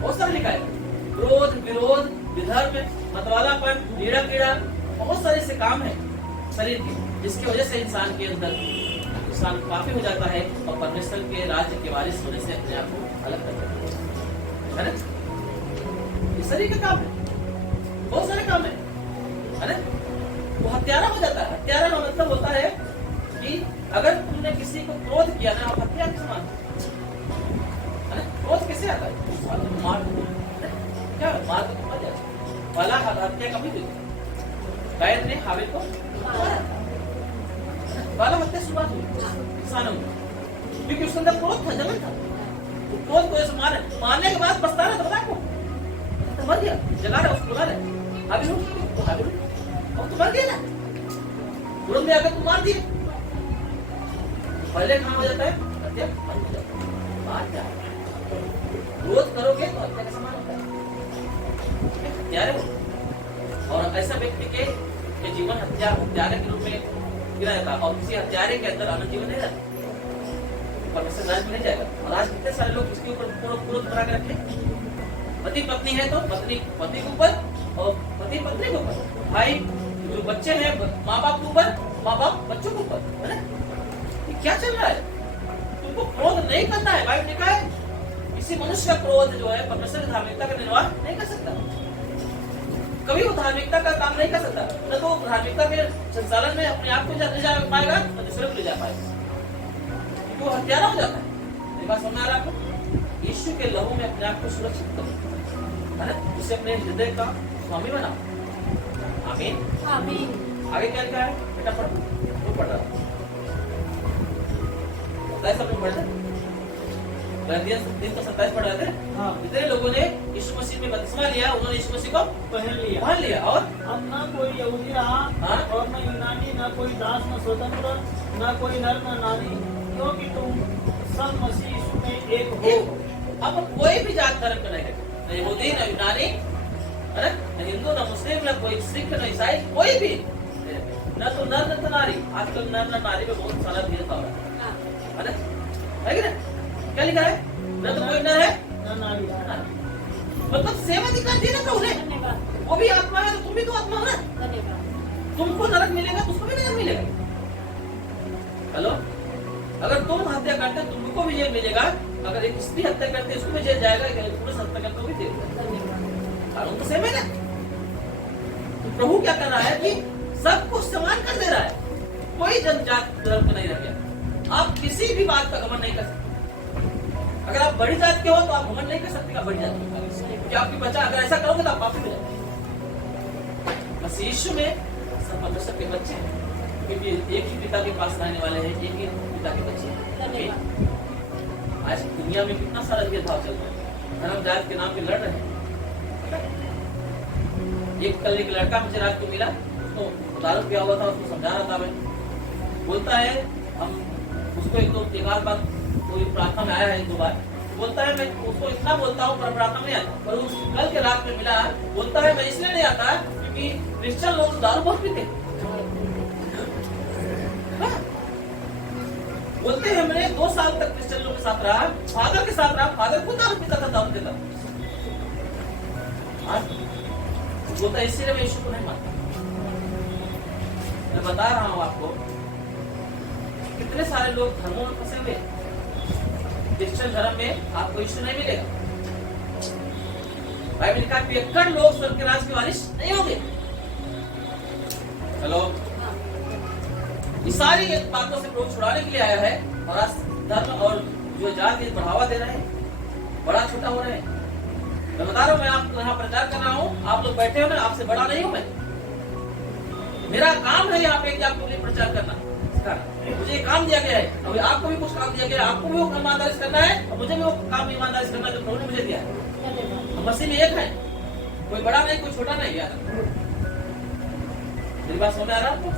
बहुत सारा लिखा है। क्रोध, विरोध, विधर्म, मतवालापन, कीड़ा कीड़ा, बहुत सारे ऐसे काम है शरीर के, जिसकी वजह से इंसान के अंदर इंसान पापी हो जाता है और परमेश्वर के राज्य के वारिस होने से अपने आप को अलग कर देता है ना? ये शरीर का काम है, बहुत सारे काम है ना? वो हत्यारा हो जाता है। हत्यारा का मतलब होता है कि अगर तुमने किसी को क्रोध किया ना, आप हत्या के समान है ना? क्रोध कैसे आता है? मार क्या मार तो मर जाता है। वाला हत्या कभी भी कैन ने हाबिल को वाला हत्या शुरुआत हुई इंसानों में, क्योंकि उसके अंदर क्रोध था, जलन था। तो क्रोध को ऐसे मारने के बाद बचता रहा, तो आपको तो मर गया, जला रहा, उसको बुला रहे हाबिल तो हाबिल, और तो मर गया ना, तुरंत में आकर तुम मार दिए। पहले कहाँ हो जाता है? हत्या बंद हो जाता है। बात क्या है? क्रोध करोगे तो हत्या का समान होता है, हत्यारे हो। और ऐसा व्यक्ति के जीवन हत्यारे के रूप में गिरा जाता है और किसी हत्यारे के अंदर अनंत जीवन नहीं रहता, परमेश्वर राज्य में नहीं जाएगा। और आज कितने सारे लोग इसके ऊपर क्रोध बना के रखे। पति पत्नी है तो पत्नी पति के ऊपर और पति पत्नी के ऊपर, भाई जो बच्चे हैं माँ बाप के ऊपर, माँ बाप बच्चों के ऊपर, है ना? ये क्या चल रहा है? तुमको क्रोध नहीं करना है। भाई लिखा है किसी मनुष्य का क्रोध जो है परमेश्वर की धार्मिकता का निर्वाह नहीं कर सकता। कभी वो धार्मिकता का काम नहीं कर सकता, न तो धार्मिकता के संचालन में अपने आप को ले जा पाएगा न दूसरे को ले जा पाएगा, क्योंकि वो हत्यारा हो जाता है। मेरी बात समझ आ रहा है आपको? यीशु के लहू में अपने आप को सुरक्षित करो, है ना? जिससे अपने हृदय का स्वामी बनाओ। आमीन आमीन। आगे क्या लिखा है बेटा? पढ़ो, वो पढ़ रहा है सब लोग पढ़ रहे 3:27 पढ़ रहे थे। हाँ। इतने लोगों ने यीशु मसीह में बपतिस्मा लिया, उन्होंने यीशु मसीह को पहन लिया। और अब न कोई यहूदी रहा हाँ। और न यूनानी, न कोई दास न स्वतंत्र, न कोई नर न नारी, क्योंकि तुम सब मसीह यीशु में एक हो। अब कोई भी जात धर्म का नहीं है, न यहूदी न यूनानी, है ना? न हिंदू न मुस्लिम, न कोई सिख न ईसाई, कोई भी न तो नर न तो नारी। आजकल नर न नारी में बहुत सारा भेदभाव है ना? है कि नहीं? क्या लिखा है? न तो कोई नर है न नारी। मतलब सेवा अधिकार दिया ना उन्हें। धन्यवाद वो भी आत्मा है तो तुम भी तो आत्मा हो ना। धन्यवाद। तुमको नरक मिलेगा तो उसको भी नरक मिलेगा। हेलो, अगर तुम हत्या करते तुमको भी जेल मिलेगा, अगर एक स्त्री हत्या करते उसको भी जेल जाएगा, पुरुष हत्या करते भी जेल जाएगा। धन्यवाद। कानून तो सेम है ना? तो प्रभु क्या कर रहा है कि सबको समान कर दे रहा है, कोई जनजात धर्म का नहीं रह गया। आप किसी भी बात का घमंड नहीं कर सकते। अगर आप बड़ी जात के हो तो आप घमंड नहीं कर सकते बड़ी जात के, क्योंकि आपकी बच्चा अगर ऐसा करोगे तो आप पापी हो जाओगे। बस यीशु में सब परमेश्वर के बच्चे हैं, क्योंकि एक ही पिता के पास रहने वाले हैं, एक ही पिता के बच्चे हैं। धन्यवाद। आज दुनिया में कितना सारा भेदभाव चल रहा है, धर्म जात के नाम पे लड़ रहे हैं। कल एक लड़का मुझे रात को मिला, उसको दारू पिया हुआ था, उसको समझा रहा था मैं। बोलता है हम उसको एक आध बार कोई प्रार्थना में आया है, 1-2 बार बोलता है मैं उसको इतना बोलता हूँ पर प्रार्थना नहीं आता। पर उस कल के रात में मिला, बोलता है मैं इसलिए नहीं आता क्योंकि क्रिश्चियन लोग दारू बहुत पीते। बोलते हैं मैंने 2 साल तक क्रिश्चियन लोग के साथ रहा, फादर के साथ रहा, फादर खुद दारू पीता था, दारू पीता। बोलता है इसीलिए मैं यीशु को नहीं मानता। मैं बता रहा हूँ आपको कितने सारे लोग धर्मों में फंसे हुए। क्रिश्चियन धर्म में आपको यीशु नहीं मिलेगा। बाइबल लिखा है पियक्कड़ लोग स्वर्ग के राज के वारिस नहीं होंगे। हेलो, ये सारी बातों से प्रभु छुड़ाने के लिए आया है। और आज धर्म और जो जाति बढ़ावा दे रहे हैं, बड़ा छोटा हो रहे हैं। मैं बता रहा हूँ, मैं आपको यहाँ प्रचार कर रहा हूँ, आप लोग बैठे हो ना, आपसे बड़ा नहीं हूँ मैं। मेरा काम है यहाँ पे कि आपको लिए प्रचार करना। मुझे काम दिया गया है, अभी आपको भी कुछ काम दिया गया है, आपको भी वो ईमानदारी से करना है और मुझे भी वो काम ईमानदारी से करना है जो प्रभु ने मुझे दिया है। हम मसीह में एक है, कोई बड़ा नहीं कोई छोटा नहीं। यार मेरी बात समझ में आ रहा है आपको?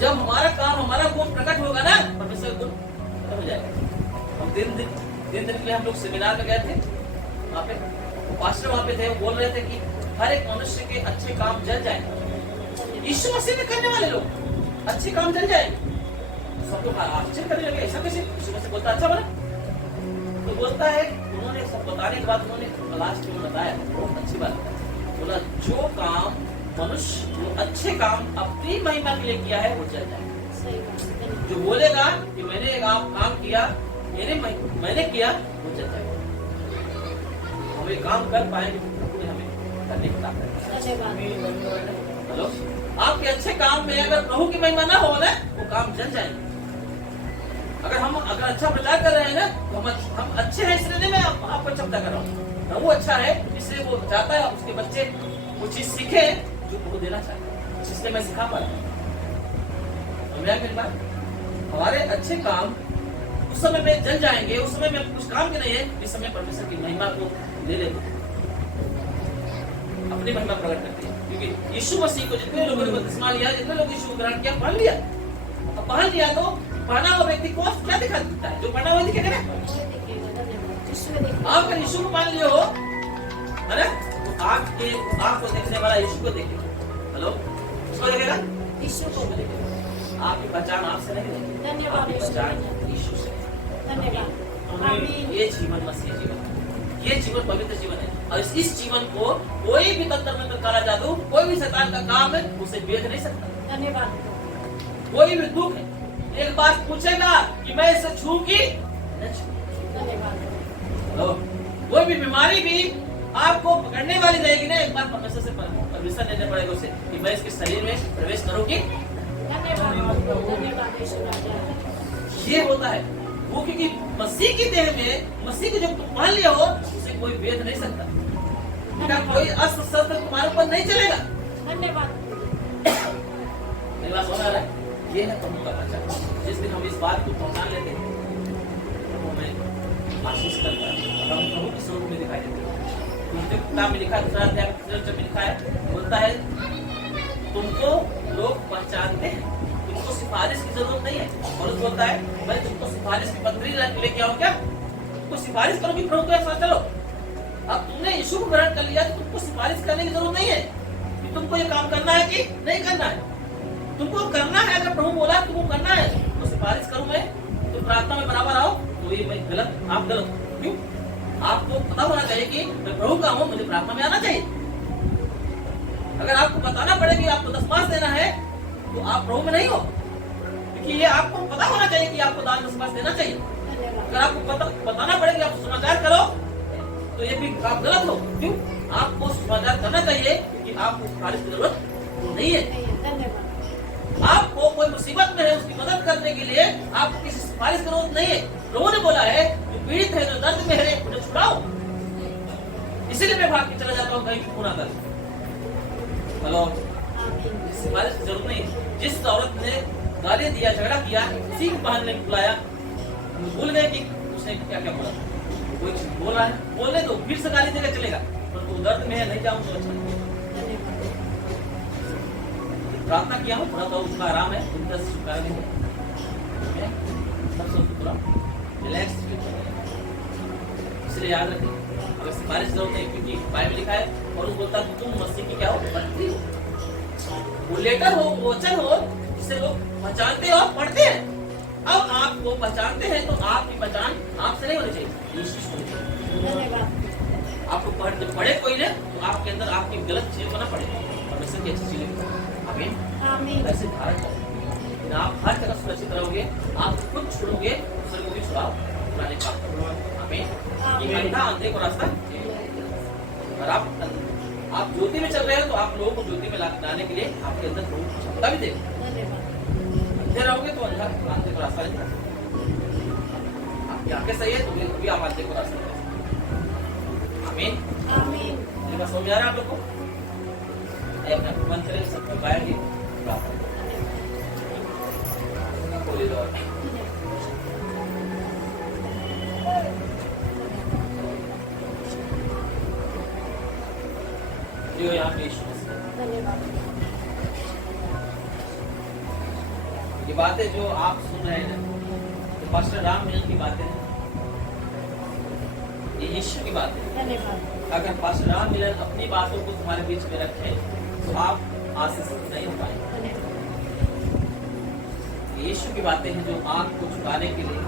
जब हमारा काम हमारा गुण प्रकट होगा ना, परमेश्वर गुण खत्म हो जाएगा। हम दिन के लिए हम लोग सेमिनार में गए थे, वहाँ पे पास्टर वहाँ पे थे, वो बोल रहे थे कि हर एक मनुष्य के अच्छे काम जल जाएंगे। यीशु मसीह में करने वाले लोग अच्छे काम जल जाएंगे। सब लोग आश्चर्य करने लगे, ऐसा कैसे? यीशु मसीह बोलता अच्छा बना, तो बोलता है उन्होंने सब बताने के बाद उन्होंने लास्ट में बताया, बहुत अच्छी बात बोला, जो काम मनुष्य जो अच्छे काम अपनी महिमा के लिए किया है वो जल जाएगा। जो बोलेगा कि मैंने एक काम किया, मैंने किया, वो जल जाएगा। हम एक काम कर पाएंगे तो प्रभु ने हमें करने का काम है। हेलो, आपके अच्छे काम में अगर प्रभु की महिमा ना हो ना, वो काम जल जाएंगे। अगर अच्छा प्रचार कर रहे हैं ना, तो हम अच्छे हैं इसलिए मैं आपको चर्चा कर रहा हूँ। वो अच्छा है इसलिए वो चाहता है उसके बच्चे वो चीज सीखे जो वो देना चाहते हैं, इसलिए मैं सिखा पा रहा हूँ। मेरी बात, हमारे अच्छे काम उस समय में जल जाएंगे, उस समय में कुछ काम के नहीं है, इस समय परमेश्वर की महिमा को ले लेते, अपनी महिमा प्रकट करते हैं। क्योंकि यीशु मसीह को जितने लोगों ने बपतिस्मा लिया, जितने लोग यीशु को ग्रहण किया, पहन लिया। अब पहन लिया तो पहना हुआ व्यक्ति को क्या दिखा देता है? जो पहना हुआ दिखेगा ना। आप अगर यीशु को मान लियो हो, है ना, तो आपको देखने वाला यीशु को देखेगा। हेलो, किसको देखेगा? यीशु को देखेगा। आपकी पहचान आपसे नहीं रहेगी, धन्यवाद आपकी यीशु। पहचान यीशु से। धन्यवाद आमीन ये जीवन मसीह जीवन, ये जीवन पवित्र जीवन है। और इस जीवन को कोई भी तंत्र में काला जादू, कोई भी शैतान का काम है, उसे बेच नहीं सकता। धन्यवाद कोई भी दुख है, एक बात पूछेगा कि मैं इसे छू की न छू। धन्यवाद तो कोई भी बीमारी भी आपको पकड़ने वाली रहेगी ना, एक बार परमेश्वर से परमिशन लेने पड़ेगा उसे कि मैं इसके शरीर में प्रवेश करूंगी। धन्यवाद यीशु राजा। ये होता है वो, क्योंकि मसीह की देह में, मसीह को जब तुम पहन लिया हो, उसे कोई भेद नहीं सकता, उनका कोई अस्त्र शस्त्र तुम्हारे ऊपर नहीं चलेगा। धन्यवाद मेरी बात सुन रहा है? ये है प्रभु का पहचान। जिस दिन हम इस बात को पहचान लेते हैं, प्रभु हमें आशीष करता है और हम प्रभु के स्वरूप में दिखाई देते हैं। दूसरे किताब में लिखा है, दूसरा अध्याय में लिखा है, बोलता है तुमको लोग पहचानते हैं, तुमको सिफारिश की जरूरत नहीं है। और बोलता है मैं तुमको सिफारिश की पत्री लेके आऊं क्या? तुमको सिफारिश करूंगी प्रभु के साथ। चलो, अब तुमने यीशु को ग्रहण कर लिया तो तुमको सिफारिश करने की जरूरत नहीं है कि तुमको ये काम करना है कि नहीं करना है। तुमको करना है, अगर प्रभु बोला तुमको करना है तो सिफारिश करूं मैं, तो प्रार्थना में बराबर आओ। तो ये मैं गलत, आप गलत हो। क्यों? आपको पता होना चाहिए कि मैं प्रभु का हूं, मुझे प्रार्थना में आना चाहिए। अगर आपको बताना पड़े कि आपको 10 पास देना है तो आप प्रभु में नहीं हो, क्योंकि ये आपको पता होना चाहिए कि आपको दान 10 पास देना चाहिए। अगर आपको बताना पड़े कि आप समाचार करो तो ये भी आप गलत हो। क्यों? आपको समाचार करना चाहिए क्योंकि आपको सिफारिश की जरूरत नहीं है। धन्यवाद आपको कोई मुसीबत में है, उसकी मदद करने के लिए आपको किसी सिफारिश की जरूरत नहीं है। प्रभु ने बोला है जो पीड़ित है, जो दर्द में है, उन्हें छुड़ाओ। इसीलिए मैं भाग के चला जाता हूँ कहीं पूरा कर। हेलो, सिफारिश की जरूरत नहीं। जिस औरत ने गाली दिया, झगड़ा किया, उसी को बहन ने बुलाया, भूल गए कि उसने क्या क्या बोला। कोई चीज बोला है, बोले तो फिर से गाली देकर चलेगा, पर वो दर्द में है, नहीं जाऊँ तो अच्छा नहीं। प्रार्थना किया हूँ, थोड़ा तो उसका आराम है, उनका स्वीकार नहीं है, सब थोड़ा रिलैक्स। इसलिए याद रखें, अगर सिफारिश जरूरत नहीं, क्योंकि बाइबल लिखा है और उस बोलता है तुम मसीह की क्या हो, पढ़ती हो। वो लेटर हो, वचन हो, जिसे लोग पहचानते और पढ़ते हैं। अब आपको पहचानते हैं तो आपकी पहचान आपसे नहीं होनी चाहिए, यीशु से होनी चाहिए। धन्यवाद आपको पढ़े कोई ने तो आपके अंदर आपकी गलत चीजें को ना पड़े, परमेश्वर की अच्छी चीजें। आमीन। आमीन ऐसे धारण करें, आप हर जगह सुरक्षित रहोगे, आप खुद छोड़ोगे, दूसरे को भी छुड़ाओ, छुड़ाने का काम। आमीन। ये अंधा अंधे को रास्ता, और आप ज्योति में चल रहे हो तो आप लोगों को ज्योति में लाने के लिए आपके अंदर प्रभु क्षमता भी देगा। अंधे रहोगे तो अंधे को रास्ता नहीं, आपकी आंखें सही है तो भी आप अंधे को रास्ता देगा। आमीन। आमीन ये बात समझ आ रहा है आप लोग को? अपना मन करे सब गाएंगे, बोली दो। जो यहाँ पे धन्यवाद ये बातें जो आप सुन रहे हैं तो पास्टर राम मिलन की बातें हैं, ये यीशु की बातें हैं। धन्यवाद अगर पास्टर राम मिलन अपनी बातों को तुम्हारे बीच में रखे तो आप आशीषित नहीं हो पाएंगे। यीशु की बातें हैं जो आपको छुड़ाने के लिए,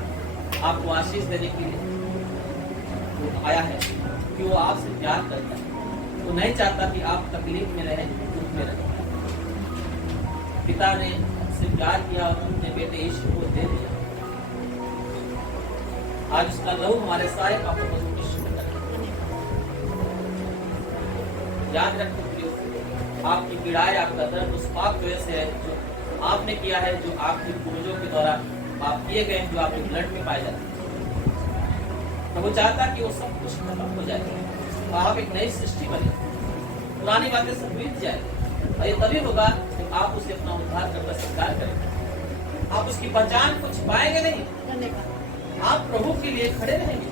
आपको आशीष देने के लिए वो आया है, कि वो आपसे प्यार करता है। वो नहीं चाहता कि आप तकलीफ में रहें, दुख में रहें। पिता ने से प्यार किया और अपने बेटे यीशु को दे दिया। आज उसका लहू हमारे सारे पापों को यीशु में कर। याद रखो प्रियो, आपकी पीड़ाएं, आपका दर्द उस पाप वजह से है जो आपने किया है, जो आपके पूर्वजों के द्वारा पाप किए गए, जो आपके ब्लड में पाए जाते हैं। तो वो चाहता कि वो सब कुछ खत्म हो जाए, आप एक नई सृष्टि बने, पुरानी बातें सब बीत जाए। और ये तभी होगा जब आप उसे अपना उद्धार करना स्वीकार करेंगे। आप उसकी पहचान को छिपाएंगे नहीं, धन्यवाद आप प्रभु के लिए खड़े रहेंगे,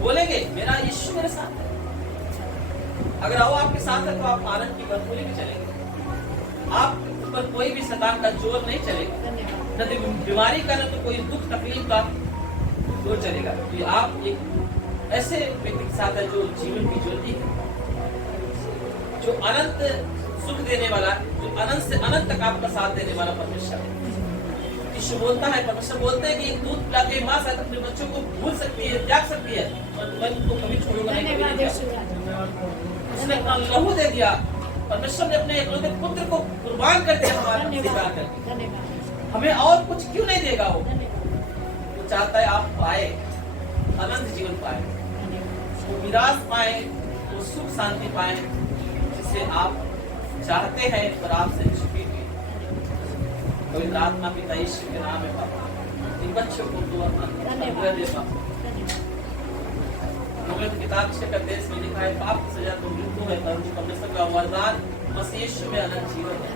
बोलेंगे मेरा यीशु मेरे साथ है। अगर वो आपके साथ है तो आप आनंद की भरपूरी में चलेंगे। आप पर कोई भी शैतान का जोर नहीं चलेगा, न तो बीमारी का, न तो कोई दुख तकलीफ का जोर चलेगा। तो आप एक ऐसे व्यक्ति के साथ है जो जीवन की ज्योति है, जो अनंत सुख देने वाला, जो अनंत से अनंत तक आपका साथ देने वाला परमेश्वर है। यीशु बोलता है, परमेश्वर बोलते हैं कि दूध पिला के माँ शायद अपने बच्चों को भूल सकती है, त्याग सकती है, पर मैं तुमको कभी छोड़ूंगा नहीं, कभी नहीं धन्यवाद यीशु त्यागूंगा। राजा। उसने अपना लहू दे दिया। परमेश्वर ने अपने एकलौते पुत्र को कुर्बान कर दिया हमारा अधिकार करके। धन्यवाद हमें और कुछ क्यों नहीं देगा वो? धन्यवाद वो चाहता है आप पाए, अनंत जीवन पाए, वो विरासत पाए, वो सुख शांति पाए, जिसे आप चाहते हैं पर आपसे छुपी हुई। पवित्र आत्मा पिता यीशु के नाम में पापा, इन बच्चों को तू अपना अनुग्रह दे पापा। किताब से देश में लिखा है, पाप की सजा तो मृत्यु है, परंतु परमेश्वर का वरदान मसीह यीशु में अनंत जीवन है।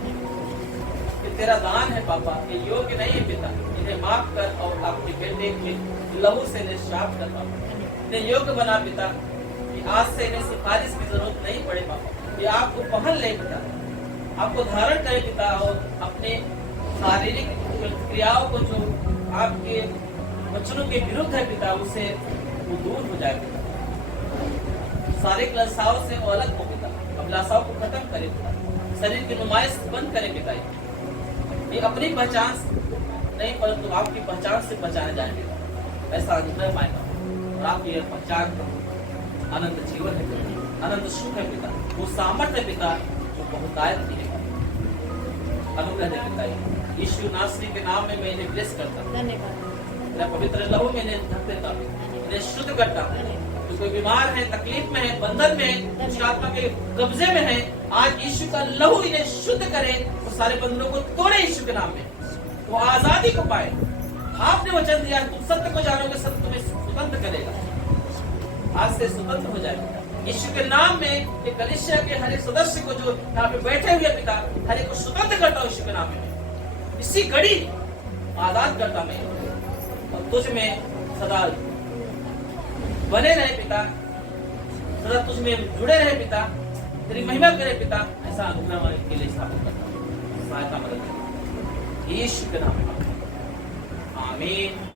ये तेरा दान है पापा, ये योग्य नहीं है पिता, इन्हें माफ कर और अपने बेटे के लहू से इन्हें श्राप कर पापा। इन्हें योग्य बना पिता, कि आज से इन्हें सिफारिश की जरूरत नहीं पड़े पापा, ये आपको पहन ले पिता, आपको धारण करे पिता, और अपने शारीरिक क्रियाओं को जो आपके वचनों के विरुद्ध है पिता, उसे वो दूर हो जाए पिता। सारे क्लेशाओं से वो अलग हो पिता, अभिलाषाओं को खत्म करे पिता, शरीर की नुमाइश बंद करे पिता। ये अपनी पहचान नहीं परंतु आपकी पहचान से पहचाने जाएंगे, ऐसा अनुग्रह पाएगा। और आपकी यह पहचान अनंत जीवन है पिता, अनंत सुख है पिता, वो सामर्थ्य है पिता जो बहुतायत की है। अनुग्रह दे पिता, यीशु नासरी के नाम में मैं इन्हें ब्लेस करता हूं। धन्यवाद तेरा पवित्र लहू में इन्हें ढक देता हूं, इन्हें शुद्ध करता हूं। जो कोई बीमार है, तकलीफ में है, बंधन में है, दुष्ट आत्मा के कब्जे में है, आज यीशु का लहू इन्हें शुद्ध करे, वो सारे बंधनों को तोड़े यीशु के नाम में, वो आजादी को पाए। आपने वचन दिया, तुम सत्य को जानोगे, सत्य तुम्हें स्वतंत्र करेगा। आज से स्वतंत्र हो जाएगा यीशु के नाम में। एक कलीसिया के हर एक सदस्य को जो यहाँ पे बैठे हुए पिता, हर एक को स्वतंत्र करता हूँ यीशु के नाम में। इसी घड़ी आजाद करता मैं, और तुझ में सदा बने रहे पिता, सदा तुझ में जुड़े रहे पिता, तेरी महिमा करे पिता। ऐसा अनुग्रह के लिए स्थापित करता हूँ, सहायता मदद यीशु के नाम में, आमीन।